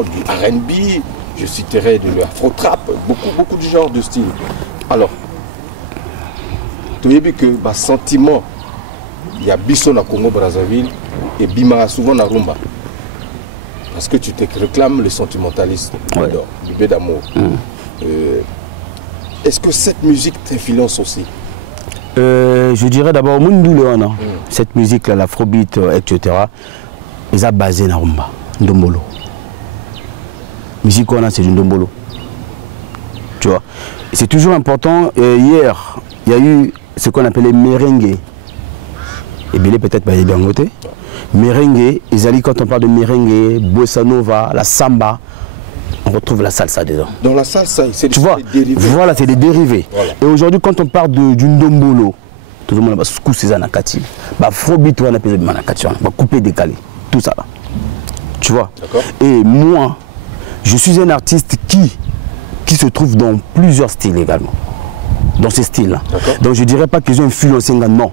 du R&B, je citerai de l'afro-trap, beaucoup de genres de styles. Alors, tu as vu que le sentiment, il y a Bisson à Congo-Brazzaville et Bima souvent à Rumba. Parce que tu te réclames le sentimentalisme du B d'amour. Est-ce que cette musique t'influence aussi? Je dirais d'abord, cette musique-là, l'afrobeat, etc., ils sont basés dans Rumba, Ndombolo. Musique, c'est du Ndombolo. Tu vois. C'est toujours important. Hier, il y a eu ce qu'on appelait merengue. Et bien peut-être pas bien côté. Merengue, quand on parle de merengue, bossa nova, la samba, on retrouve la salsa dedans. Dans la salsa, c'est des dérivés. Voilà, c'est des dérivés. Voilà. Et aujourd'hui, quand on parle du ndombolo, tout le monde va se couper les anakati. Afrobeat, on appelle les anakati, on va couper, décaler. Tout ça là. Tu vois. Et moi, je suis un artiste qui se trouve dans plusieurs styles également. Dans ces styles-là. Donc je ne dirais pas qu'ils ont influencé non.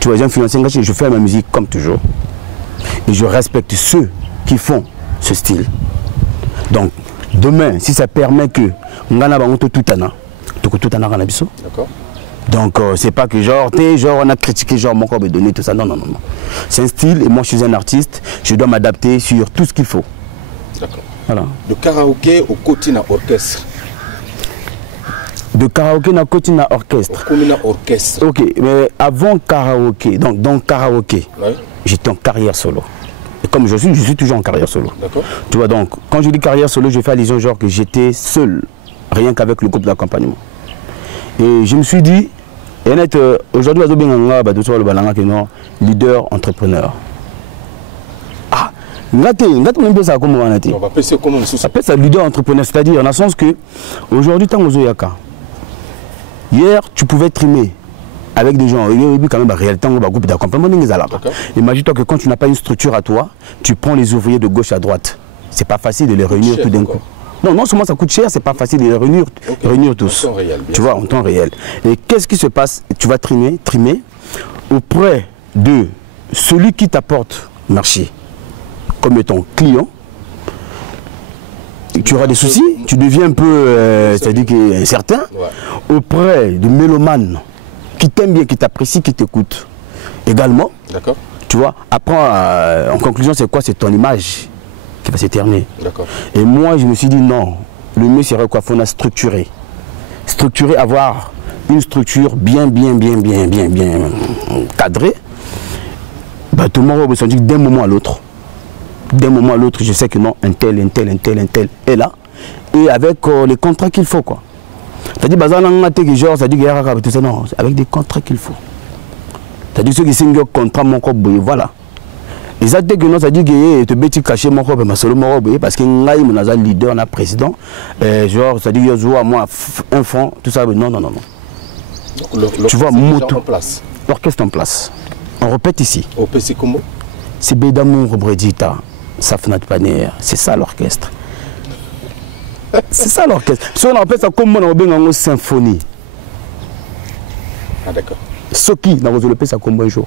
Tu vois, ils ont influencé, je fais ma musique comme toujours. Et je respecte ceux qui font ce style. Donc, demain, si ça permet que on a tout donc, c'est pas que genre, on a critiqué genre mon corps de donner tout ça. Non. C'est un style et moi je suis un artiste, je dois m'adapter sur tout ce qu'il faut. D'accord. Voilà. De karaoké au côté d'un orchestre. De karaoké na côté d'un orchestre. Orchestre. Ok, mais avant karaoké, donc dans karaoké, j'étais en carrière solo. Et comme je suis toujours en carrière solo. Tu vois, donc, quand je dis carrière solo, je fais allusion genre que j'étais seul, rien qu'avec le groupe d'accompagnement. Et je me suis dit, aujourd'hui, leader entrepreneur. Ah, on va appeler ça leader entrepreneur, c'est-à-dire dans le sens que aujourd'hui, tant que Yaka, hier, tu pouvais trimer avec des gens, il y a quand même réalité, un groupe d'accompagnement. Imagine-toi que quand tu n'as pas une structure à toi, tu prends les ouvriers de gauche à droite. C'est pas facile de les réunir tout d'un coup. Non seulement ça coûte cher, c'est pas facile de les réunir tous. Tu vois, en temps réel. Et qu'est-ce qui se passe? Tu vas trimer auprès de celui qui t'apporte marché comme étant client. Tu auras des soucis, tu deviens un peu, c'est-à-dire incertain, auprès de mélomanes qui t'aiment bien, qui t'apprécient, qui t'écoutent également. D'accord. Tu vois, après, en conclusion, c'est quoi? C'est ton image qui va s'éterniser. D'accord. Et moi, je me suis dit non, le mieux serait quoi? Il faut structurer. Structurer, avoir une structure bien cadrée. Bah, tout le monde va se dire d'un moment à l'autre. D'un moment à l'autre, je sais que non, un tel est là. Et avec les contrats qu'il faut, quoi. C'est-à-dire, genre, ça dit que non, avec des contrats qu'il faut. C'est-à-dire, ceux qui signent un contrat, mon corps, voilà. Et ça dit que non, ça dit que tu peux cacher mon corps, mais seulement parce que là, il y a un leader, un président. Genre, ça dit que je moi un fonds, tout ça. Non. Tu vois, moto. L'orchestre en place. On répète ici. Au PC comment? C'est Bédamour Bredita, Safnat Paner. C'est ça l'orchestre. C'est ça l'orchestre. Si on appelle ça comme on a une symphonie. Ah d'accord. Ce qui, on appelle ça comme un jour.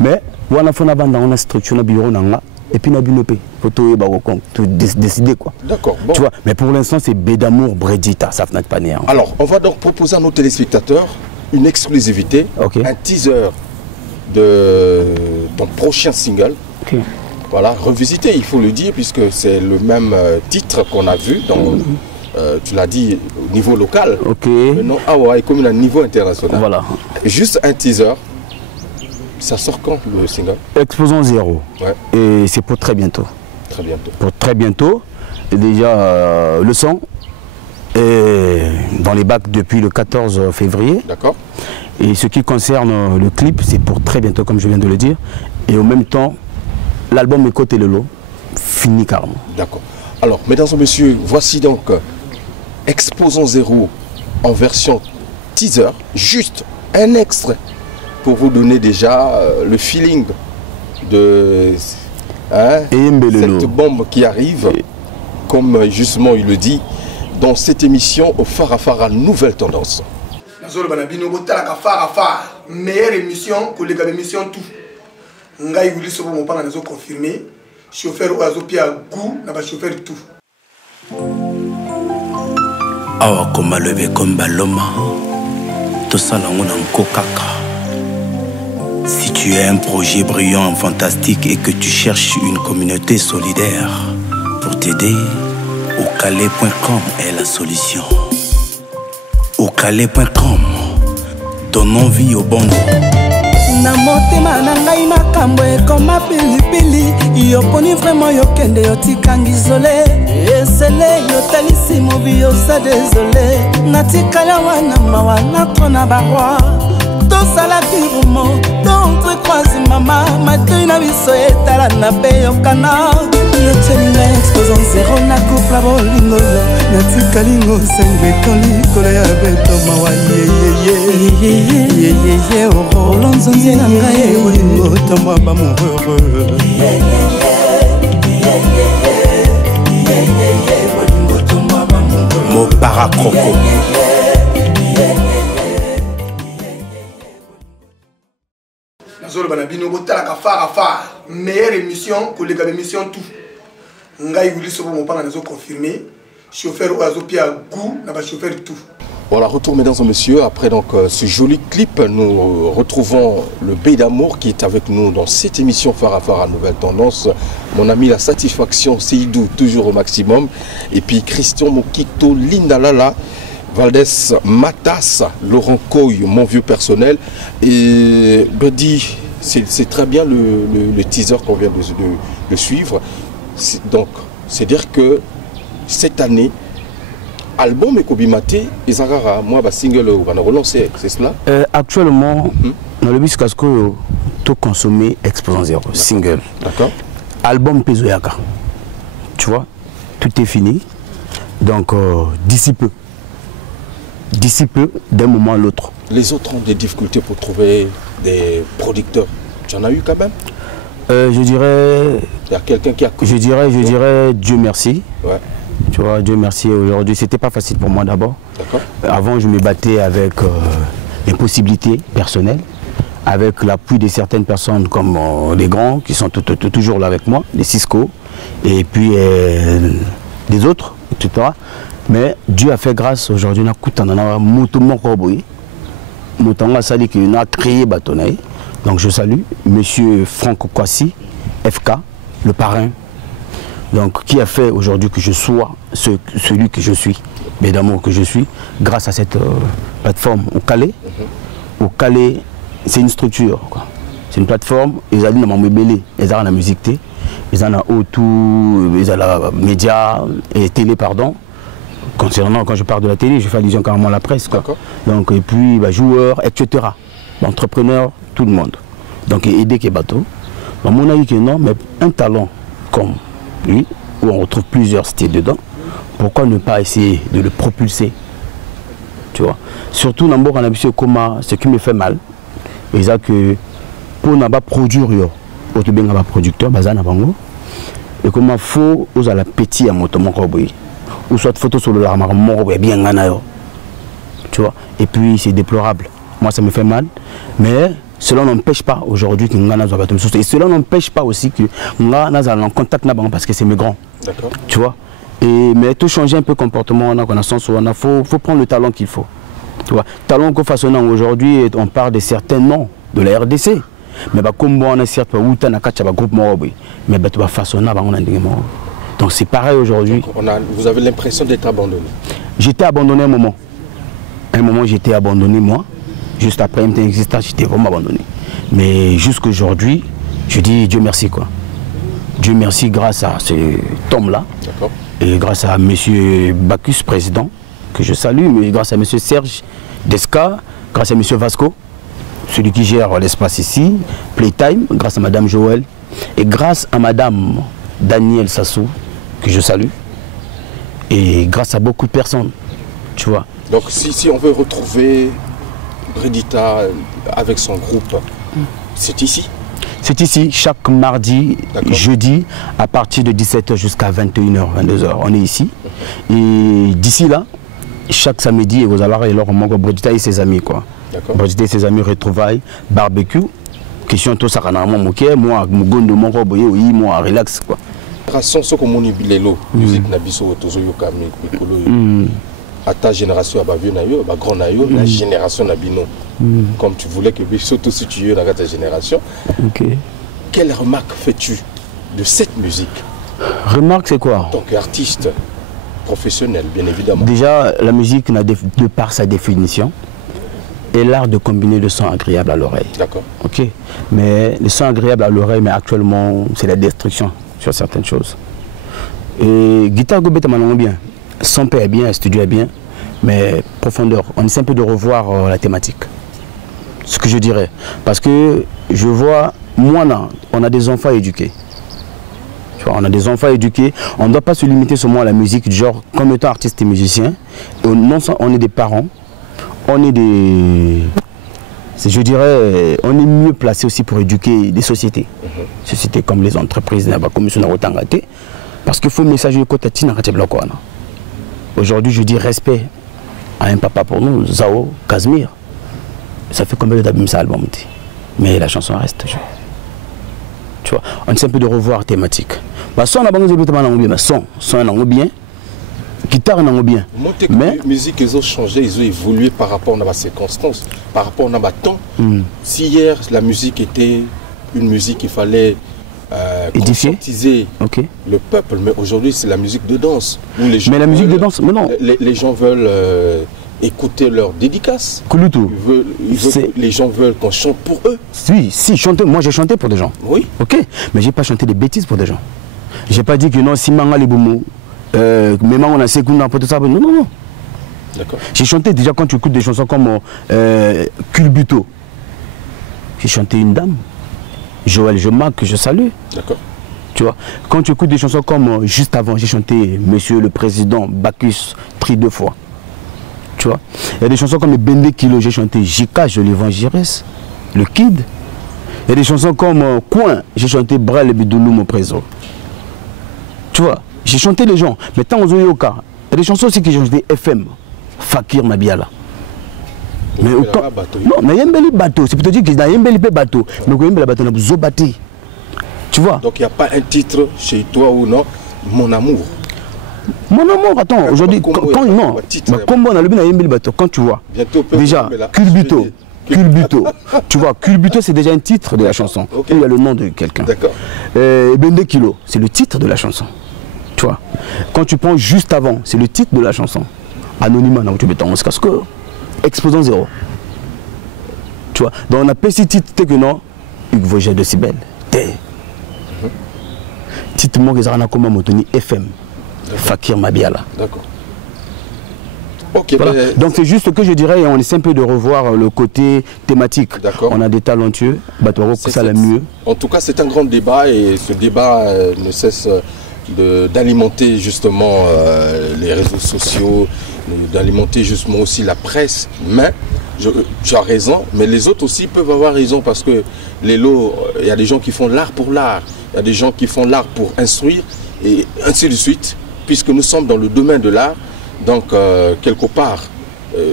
Mais, on a fait une structure, un bureau, et puis on a tout décider quoi. D'accord. Bon. Tu vois, mais pour l'instant, c'est Bédamour Bredita, Safnat Paner. Alors, on va donc proposer à nos téléspectateurs une exclusivité, un teaser de ton prochain single. Okay. Voilà, revisité, il faut le dire, puisque c'est le même titre qu'on a vu, dans, tu l'as dit, au niveau local. Ok. Maintenant, et comme un niveau international. Voilà. Juste un teaser. Ça sort quand le single? Exposant 0. Ouais. Et c'est pour très bientôt. Très bientôt. Pour très bientôt. Et déjà, le son est dans les bacs depuis le 14 février. D'accord. Et ce qui concerne le clip, c'est pour très bientôt, comme je viens de le dire. Et en même temps, l'album Écoute et le lot finit carrément. D'accord. Alors, mesdames et messieurs, voici donc Exposant 0 en version teaser. Juste un extrait pour vous donner déjà le feeling de cette bombe qui arrive, comme justement il le dit, dans cette émission au Farafara Nouvelle Tendance. Meilleure émission que les émissions tout. Ngai Willy Sobo mon panga nazo confirmé. Chauffeur oazo pia goût na ba chauffeur tout. Awa koma lebe komba loma. To sala ngona nkokaka. Si tu es un projet brillant, fantastique et que tu cherches une communauté solidaire pour t'aider, Ocalé.com est la solution. Ocalé.com, donnons vie au bon. Na motema na ngai makambo ekoma pilipili yoponi vraiment yokende yotikangi isolé esele yotalisi mobi yosa désolé natikala wana mawa nakona barwa tosalaki rumo tontrecroise mama matoi na biso etala na pe yokana yotelinga exposant 0 na couple bolingo natikalingo sengekoli kolo ya beto mawa yeyeye olonzonzi na ngai bolingo tomwa bamoureux Mo paracroco. Meilleure émission que les émissions tout. Ngai Willy Sobo mon panga nazo confirmé. Chauffeur oazo pia goût na ba chauffeur tout. Voilà, retour mesdames et messieurs, après donc ce joli clip, nous retrouvons le Bédamour qui est avec nous dans cette émission Farafara Nouvelle Tendance. Mon ami La Satisfaction, Seydou, toujours au maximum. Et puis Christian Mokito, Linda Lala, Valdez Matas, Laurent Coy, mon vieux personnel. Et Buddy, c'est très bien le teaser qu'on vient de suivre. Donc, c'est-à-dire que cette année, album et Kobimate, et Zagara, moi, single, on va relancer, c'est cela? Actuellement, dans le bus casco, tout consommé Exposant 0, single. D'accord. Album Pezoyaka. Tu vois, tout est fini. Donc, d'ici peu, d'un moment à l'autre. Les autres ont des difficultés pour trouver des producteurs. Tu en as eu quand même? Je dirais. Il y a quelqu'un qui a. Je dirais Dieu merci. Ouais. Tu vois, Dieu merci, aujourd'hui, c'était pas facile pour moi d'abord. Avant, je me battais avec les possibilités personnelles, avec l'appui de certaines personnes comme les grands qui sont toujours là avec moi, les Cisco, et puis les autres, etc. Mais Dieu a fait grâce aujourd'hui, on a créé Batonaï. Donc je salue M. Franck Kwasi, FK, le parrain. Donc, qui a fait aujourd'hui que je sois celui que je suis, mais d'amour que je suis, grâce à cette plateforme au Calais. Au Calais, c'est une structure, quoi. C'est une plateforme, ils allaient dans mon mébélé, ils ont la musique, ils ont la auto, ils ont la média et télé, pardon. Concernant, quand je parle de la télé, je fais allusion carrément à la presse, quoi. Donc, et puis, bah, joueurs, etc. Entrepreneurs, tout le monde. Donc, aider qui est bateau. Bah, mon avis que non, mais un talent comme lui, où on retrouve plusieurs styles dedans, pourquoi ne pas essayer de le propulser? Tu vois, surtout dans le cas comment ce qui me fait mal, c'est que pour ne pas produire, pour bien avoir producteur, et comment faut aux à la petit à moto ou soit photo sur le larme bien tu vois, et puis c'est déplorable. Moi ça me fait mal, mais cela n'empêche pas aujourd'hui que nous avons et cela n'empêche pas aussi que nous avons en contact parce que c'est migrant. Tu vois. Et, mais tout changer un peu comportement, on a connaissance, il faut prendre le talent qu'il faut. Tu vois, talent qu'on façonne aujourd'hui, on parle de certains noms de la RDC. Mais comme on a certes un groupe mais tu vas façonner. Donc c'est pareil aujourd'hui. Vous avez l'impression d'être abandonné? J'étais abandonné un moment. Un moment j'étais abandonné moi. Juste après MTN existence, j'étais vraiment abandonné. Mais jusqu'aujourd'hui, je dis Dieu merci quoi. Dieu merci grâce à cet homme-là. Et grâce à M. Bacchus, président, que je salue, mais grâce à M. Serge Desca, grâce à M. Vasco, celui qui gère l'espace ici, Playtime, grâce à Mme Joël, et grâce à Mme Daniel Sassou, que je salue, et grâce à beaucoup de personnes, tu vois. Donc si on veut retrouver Bredita avec son groupe, c'est ici? C'est ici, chaque mardi, jeudi, à partir de 17h jusqu'à 21h, 22h. On est ici. Et d'ici là, chaque samedi, vous allez leur manque Bredita et ses amis, quoi. Bredita et ses amis, retrouvailles, barbecue. Question tout ça, moi, Mugondo, mon roboye, oui, moi, relax, quoi. Raison, ce que mon ibilelo, musique nabiso, tozo yokami, mikolo. À ta génération, à Bavio Nayo, à Grand Nayo, la génération Nabino. Comme tu voulais que Bisso te situe dans ta génération. Quelle remarque fais-tu de cette musique? Remarque, c'est quoi? En tant qu'artiste professionnel, bien évidemment. Déjà, la musique, de par sa définition, est l'art de combiner le son agréable à l'oreille. D'accord. Ok. Mais le son agréable à l'oreille, mais actuellement, c'est la destruction sur certaines choses. Et guitare gobeta manon bien. Son père est bien, studio est bien, mais profondeur. On essaie un peu de revoir la thématique. Ce que je dirais. Parce que je vois, moi, là, on a des enfants à éduquer. Tu vois, on a des enfants à éduquer. On ne doit pas se limiter seulement à la musique, genre, comme étant artiste et musicien. Et on est des parents. On est des... Je dirais, on est mieux placé aussi pour éduquer des sociétés. Sociétés comme les entreprises, la commission de parce qu'il faut le message de côté. Aujourd'hui, je dis respect à un papa pour nous, Zao, Casimir. Ça fait combien d'albums ça album? Mais la chanson reste toujours. Tu vois, on essaie un peu de revoir thématique. Son on a bien, son on bien, guitare on bien. Mais la musique, ils ont changé, ils ont évolué par rapport à la circonstance, par rapport à la temps. Si hier la musique était une musique qu'il fallait conscientiser le peuple, mais aujourd'hui c'est la musique de danse. Où les gens mais la musique de danse, mais non. Les gens veulent écouter leurs dédicaces. Les gens veulent qu'on chante pour eux. Oui, si, chanter, moi j'ai chanté pour des gens. Oui. Ok, mais j'ai pas chanté des bêtises pour des gens. J'ai pas dit que non, si Manga les boumou, même on a Sekunda pour tout ça. Non, non, non. D'accord. J'ai chanté déjà quand tu écoutes des chansons comme Culbuto. J'ai chanté une dame. Joël Joma, que je salue. D'accord. Tu vois, quand tu écoutes des chansons comme juste avant, j'ai chanté Monsieur le Président Bacchus, pris 2 fois. Tu vois, il y a des chansons comme Bende Kilo, j'ai chanté Jika, je l'évangéliste, le Kid. Il y a des chansons comme Coin, j'ai chanté Brel et Bidoulou, mon président. Tu vois, j'ai chanté les gens. Mais tant aux Oyoka, il y a des chansons aussi que j'ai chanté FM, Fakir Mabiala. Mais autant... Non, mais il y a un bel bateau. C'est pour te dire qu'il y a un bel bateau. Mais il y a un bel bateau, il y a un bateau. Tu vois. Donc il n'y a pas un titre chez toi ou non, Mon amour. Mon amour, attends, aujourd'hui, quand non, comme on a le bien, il y a un bel bateau. Quand tu vois, déjà, Culbuto. Culbuto. Tu vois, Culbuto, c'est déjà un titre de la chanson. Où il y a le nom de quelqu'un. D'accord. Bende Kilo, c'est le titre de la chanson. Tu vois. Quand tu prends juste avant, c'est le titre de la chanson. Anonymat, tu mets ton casque. Exposant 0. Tu vois. Donc on a petit titre que non. Hugues Vogel de Cybèle. Titre moi que ça a comme Motoni FM. Fakir Mabiala. D'accord. Ok. Voilà. Donc c'est juste que je dirais, on essaie un peu de revoir le côté thématique. On a des talentueux, ça la mieux. En tout cas, c'est un grand débat et ce débat ne cesse d'alimenter justement les réseaux sociaux, d'alimenter justement aussi la presse. Mais tu as raison, mais les autres aussi peuvent avoir raison parce que les lots, il y a des gens qui font l'art pour l'art, il y a des gens qui font l'art pour instruire et ainsi de suite, puisque nous sommes dans le domaine de l'art. Donc, quelque part,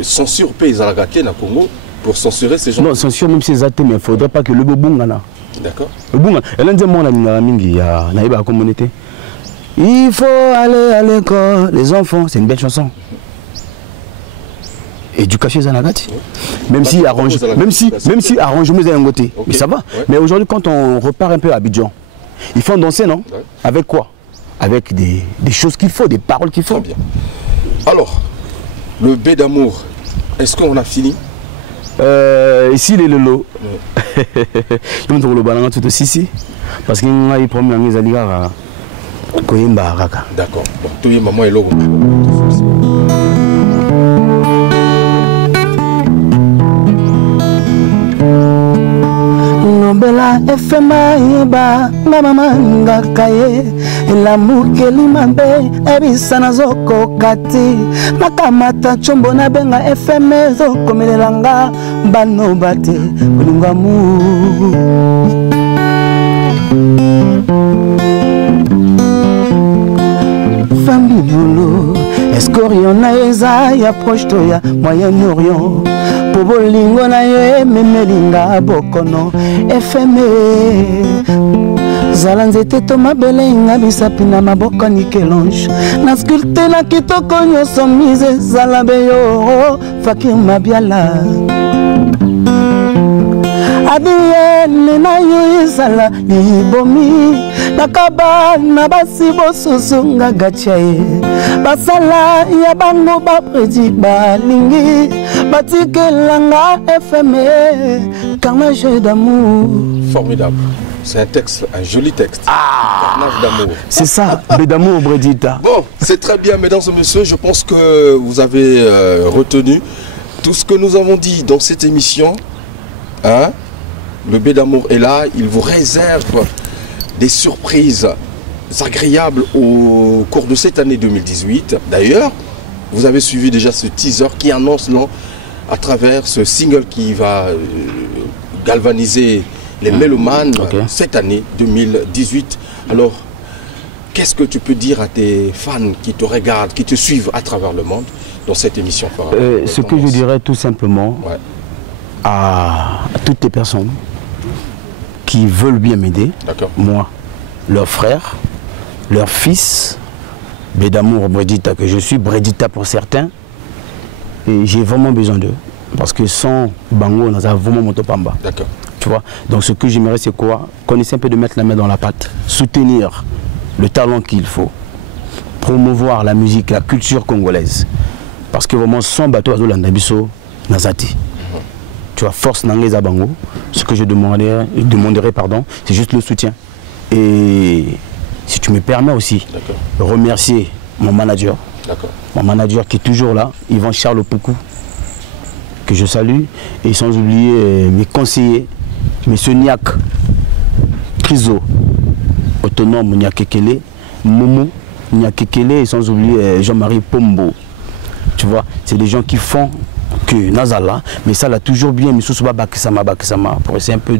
censure pays à la gâté dans le Congo pour censurer ces gens. Non, censure même ces athées, mais il ne faudrait pas que le Bobungana. D'accord. Le Bobungana, elle a dit moi, il y a la communauté. Il faut aller à l'école, les enfants, c'est une belle chanson. Éducation Zanagati. Même si arrangement est un côté, mais ça va. Ouais. Mais aujourd'hui, quand on repart un peu à Abidjan, il faut danser, non? Ouais. Avec quoi? Avec des choses qu'il faut, des paroles qu'il faut. Très bien. Alors, le B d'amour, est-ce qu'on a fini? Ici, il est le lot. Je me trouve le ballon tout aussi ici. Parce qu'il y a eu premier ami Zaliga. D'accord. Bon, tout est maman et logo. Bela FMA yeba na mama ngakaye la mukeli mambe ebisana zoko kati nakamata chombo na benga FM zo komelelanga bano bate bulungamu famille escorion na eza ya proche to ya Moyen-Orient bolingo na yo memelinga bokono FM zala nzete to mabele nga bisapi na maboko nikelonge na sculte na kitoko nyonso mise zala beyo Fakir Mabiala adiyene na yo ezala libomi nakaba na basi bosusu nga gachaye basala ya bango bapredi balingi batikelanga FM carnage d'amour. Formidable. C'est un texte, un joli texte. Carnage d'amour. C'est ça, d'amour, Bredita. Bon, c'est très bien, mesdames et messieurs. Je pense que vous avez retenu tout ce que nous avons dit dans cette émission. Hein? Le B d'amour est là. Il vous réserve des surprises agréables au cours de cette année 2018. D'ailleurs, vous avez suivi déjà ce teaser qui annonce à travers ce single qui va galvaniser les mélomanes cette année 2018. Alors, qu'est-ce que tu peux dire à tes fans qui te regardent, qui te suivent à travers le monde dans cette émission? Ce que je dirais tout simplement à toutes les personnes qui veulent bien m'aider, moi, leurs frères, leurs fils, Bédamour Bredita que je suis, Bredita pour certains, et j'ai vraiment besoin d'eux. Parce que sans Bango, on a vraiment mon topamba. D'accord. Tu vois. Donc ce que j'aimerais, c'est quoi? Qu'on essaie un peu de mettre la main dans la pâte, soutenir le talent qu'il faut, promouvoir la musique, la culture congolaise. Parce que vraiment, sans bateau à Landabiso, Nazati. Tu vois, force Nangé Zabango, ce que je demanderais, c'est juste le soutien. Et si tu me permets aussi, remercier mon manager. Mon manager qui est toujours là, Yvan Charles Poukou, que je salue, et sans oublier mes conseillers, M. Niak, Triso, Autonome Niakekele, Momo Niakekele, et sans oublier Jean-Marie Pombo. Tu vois, c'est des gens qui font que Nazala, mais ça l'a toujours bien, mais Soussouba Bakisama, pour essayer un peu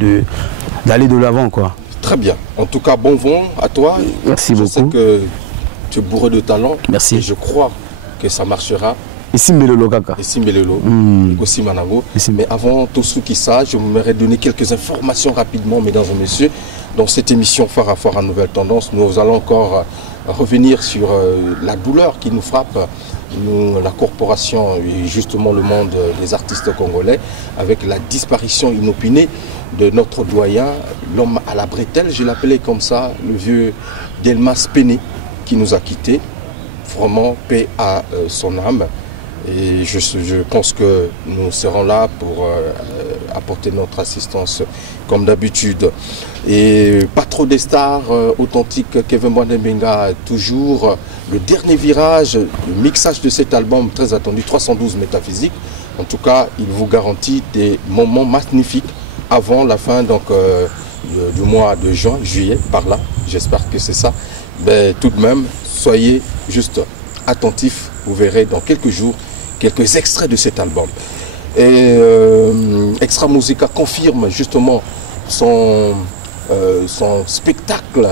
d'aller de l'avant, quoi. Très bien. En tout cas, bon vent à toi. Merci beaucoup. Je sais que tu es bourré de talent. Merci. Et je crois que ça marchera. Ici Melolo Kaka. Ici Melolo. Aussi Manango. Mais avant tout ce qui ça, je voudrais donner quelques informations rapidement, mesdames et messieurs. Dans cette émission Phare à Phare à Nouvelle Tendance, nous allons encore revenir sur la douleur qui nous frappe, nous, la corporation et justement le monde des artistes congolais, avec la disparition inopinée de notre doyen, l'homme à la bretelle, je l'appelais comme ça, le vieux Delmas Péné, qui nous a quittés. Vraiment, paix à son âme. Et je pense que nous serons là pour apporter notre assistance comme d'habitude. Et pas trop des stars authentiques. Kevin Mwandemenga, toujours le dernier virage, le mixage de cet album très attendu, 312 métaphysiques. En tout cas, il vous garantit des moments magnifiques avant la fin donc, du mois de juin, juillet, par là. J'espère que c'est ça. Mais tout de même, soyez juste attentifs. Vous verrez dans quelques jours quelques extraits de cet album. Et Extra Musica confirme justement son spectacle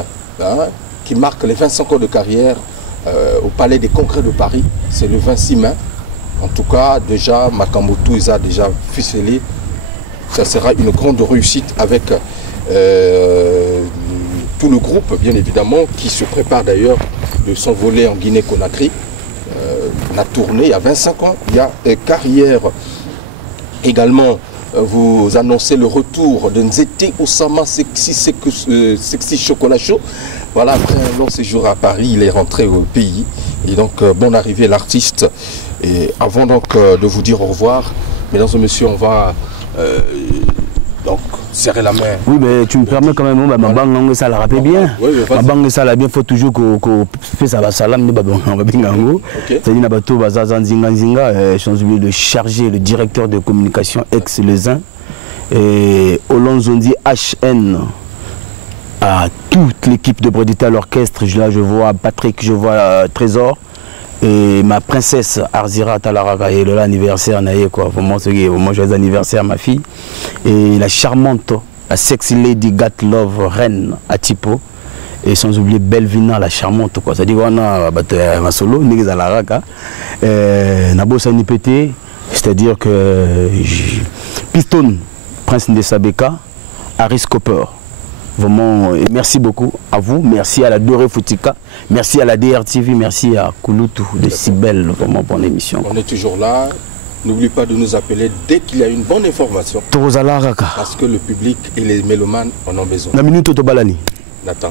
qui marque les 25 ans de carrière au Palais des Congrès de Paris. C'est le 26 mai. En tout cas, déjà, Makamoto ils a déjà ficelé. Ça sera une grande réussite avec tout le groupe, bien évidemment, qui se prépare d'ailleurs de s'envoler en Guinée-Conakry. La tournée, il y a 25 ans, il y a carrière. Également, vous annoncez le retour de Nzete Osama Sexy Chocolat Chaud. Voilà, après un long séjour à Paris, il est rentré au pays. Et donc, bonne arrivée l'artiste. Et avant donc de vous dire au revoir, mesdames et messieurs, on va donc serrer la main. Oui, mais tu me permets quand même, ma banque ça la rappelle bien. Ma banque ça la bien, faut toujours qu'on fait ça va salam de babingango. C'est-à-dire nabato bazaza nzinga nzinga, je suis de charger le directeur de communication ex-Lesin et Olonzondi HN à toute l'équipe de Bredita, l'orchestre. Là je vois Patrick, je vois Trésor. Et ma princesse Arzira Talaraka et l'anniversaire naïe quoi, vraiment c'est vraiment joyeux anniversaire ma fille. Et la charmante, la sexy lady Gat Love Reine à Tipo. Et sans oublier Belvina la charmante quoi. C'est-à-dire qu'on a ma solo Nigza Laraka. Nabo Sanipete, c'est-à-dire que Piston, Prince Ndesabeka, Harris Copper. Vraiment, merci beaucoup à vous, merci à la Doré Foutika, merci à la DRTV, merci à Kouloutou de Sibel vraiment pour l'émission. On est toujours là, n'oublie pas de nous appeler dès qu'il y a une bonne information. Parce que le public et les mélomanes en ont besoin. La minute Tobalani. Nathan.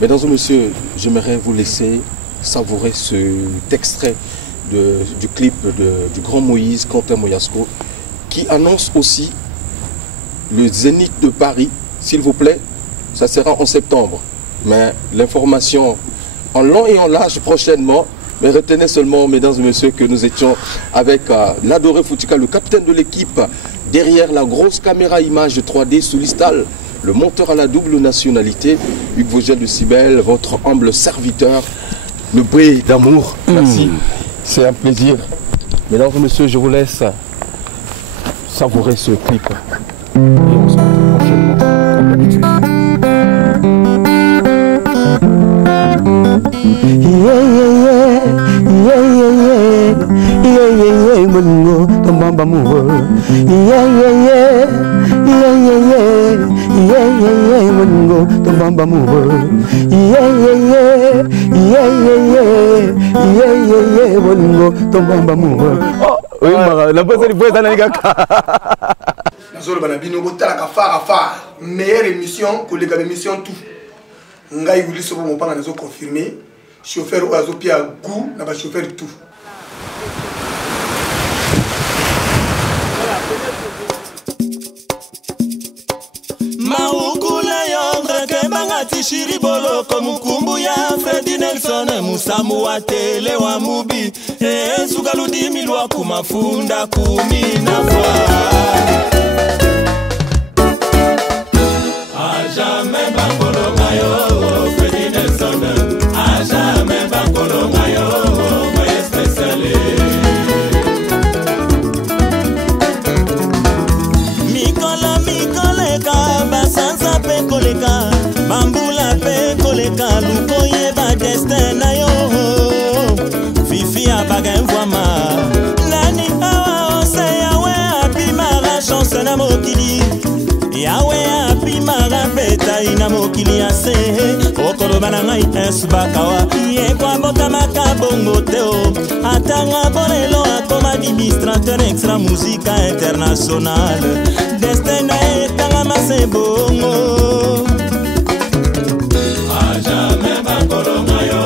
Mesdames et messieurs, j'aimerais vous laisser savourer cet extrait du clip du grand Moïse, Quentin Moyasco, qui annonce aussi le Zénith de Paris, s'il vous plaît. Ça sera en septembre, mais l'information en long et en large prochainement. Mais retenez seulement, mesdames et messieurs, que nous étions avec l'adoré Foutika, le capitaine de l'équipe, derrière la grosse caméra image 3D sous l'istal, le monteur à la double nationalité, Hugues Vogel de Cybèle, votre humble serviteur, le bruit d'amour. Merci, c'est un plaisir. Mesdames et messieurs, je vous laisse savourer ce clip. Et on se retrouve prochainement, comme d'habitude. Mungo tomamba muho mungo tomamba muho mungo tomamba muho oui mara la pose ni ça na ngaka nazolo bana bino botala ka fara meilleure émission que les émissions tout ngai uliso bo mopanga nazo confirmer chauffeur ou azo pia goût na ba chauffeur tout. Maukula yondre kembanga tishiri bolo komukumbu ya Freddy Nelson Musamu wa tele wa mubi sugaludi milwa kumafunda kumina fwa a jamais bangolo ngayo Freddy Nelson a jamais bangolo ngayo moye spécialé Sansa pe koleka, bambula pe koleka, lukoye ba destin na yo. Fifi abaga mvwama, nani awa ose yawe api mara chance na mokili. Yawe api mara beta ina mokili ase. Okolo banangai esbakawa, ye kwa bota makabongo teo. Atanga bolelo akoma administrateur extra musica internationale. Destin na etanga c'est bongo. A jamais bangolo ngayo.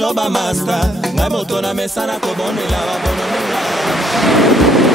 lelo ba master nga moto na mesana kobonela ba bononela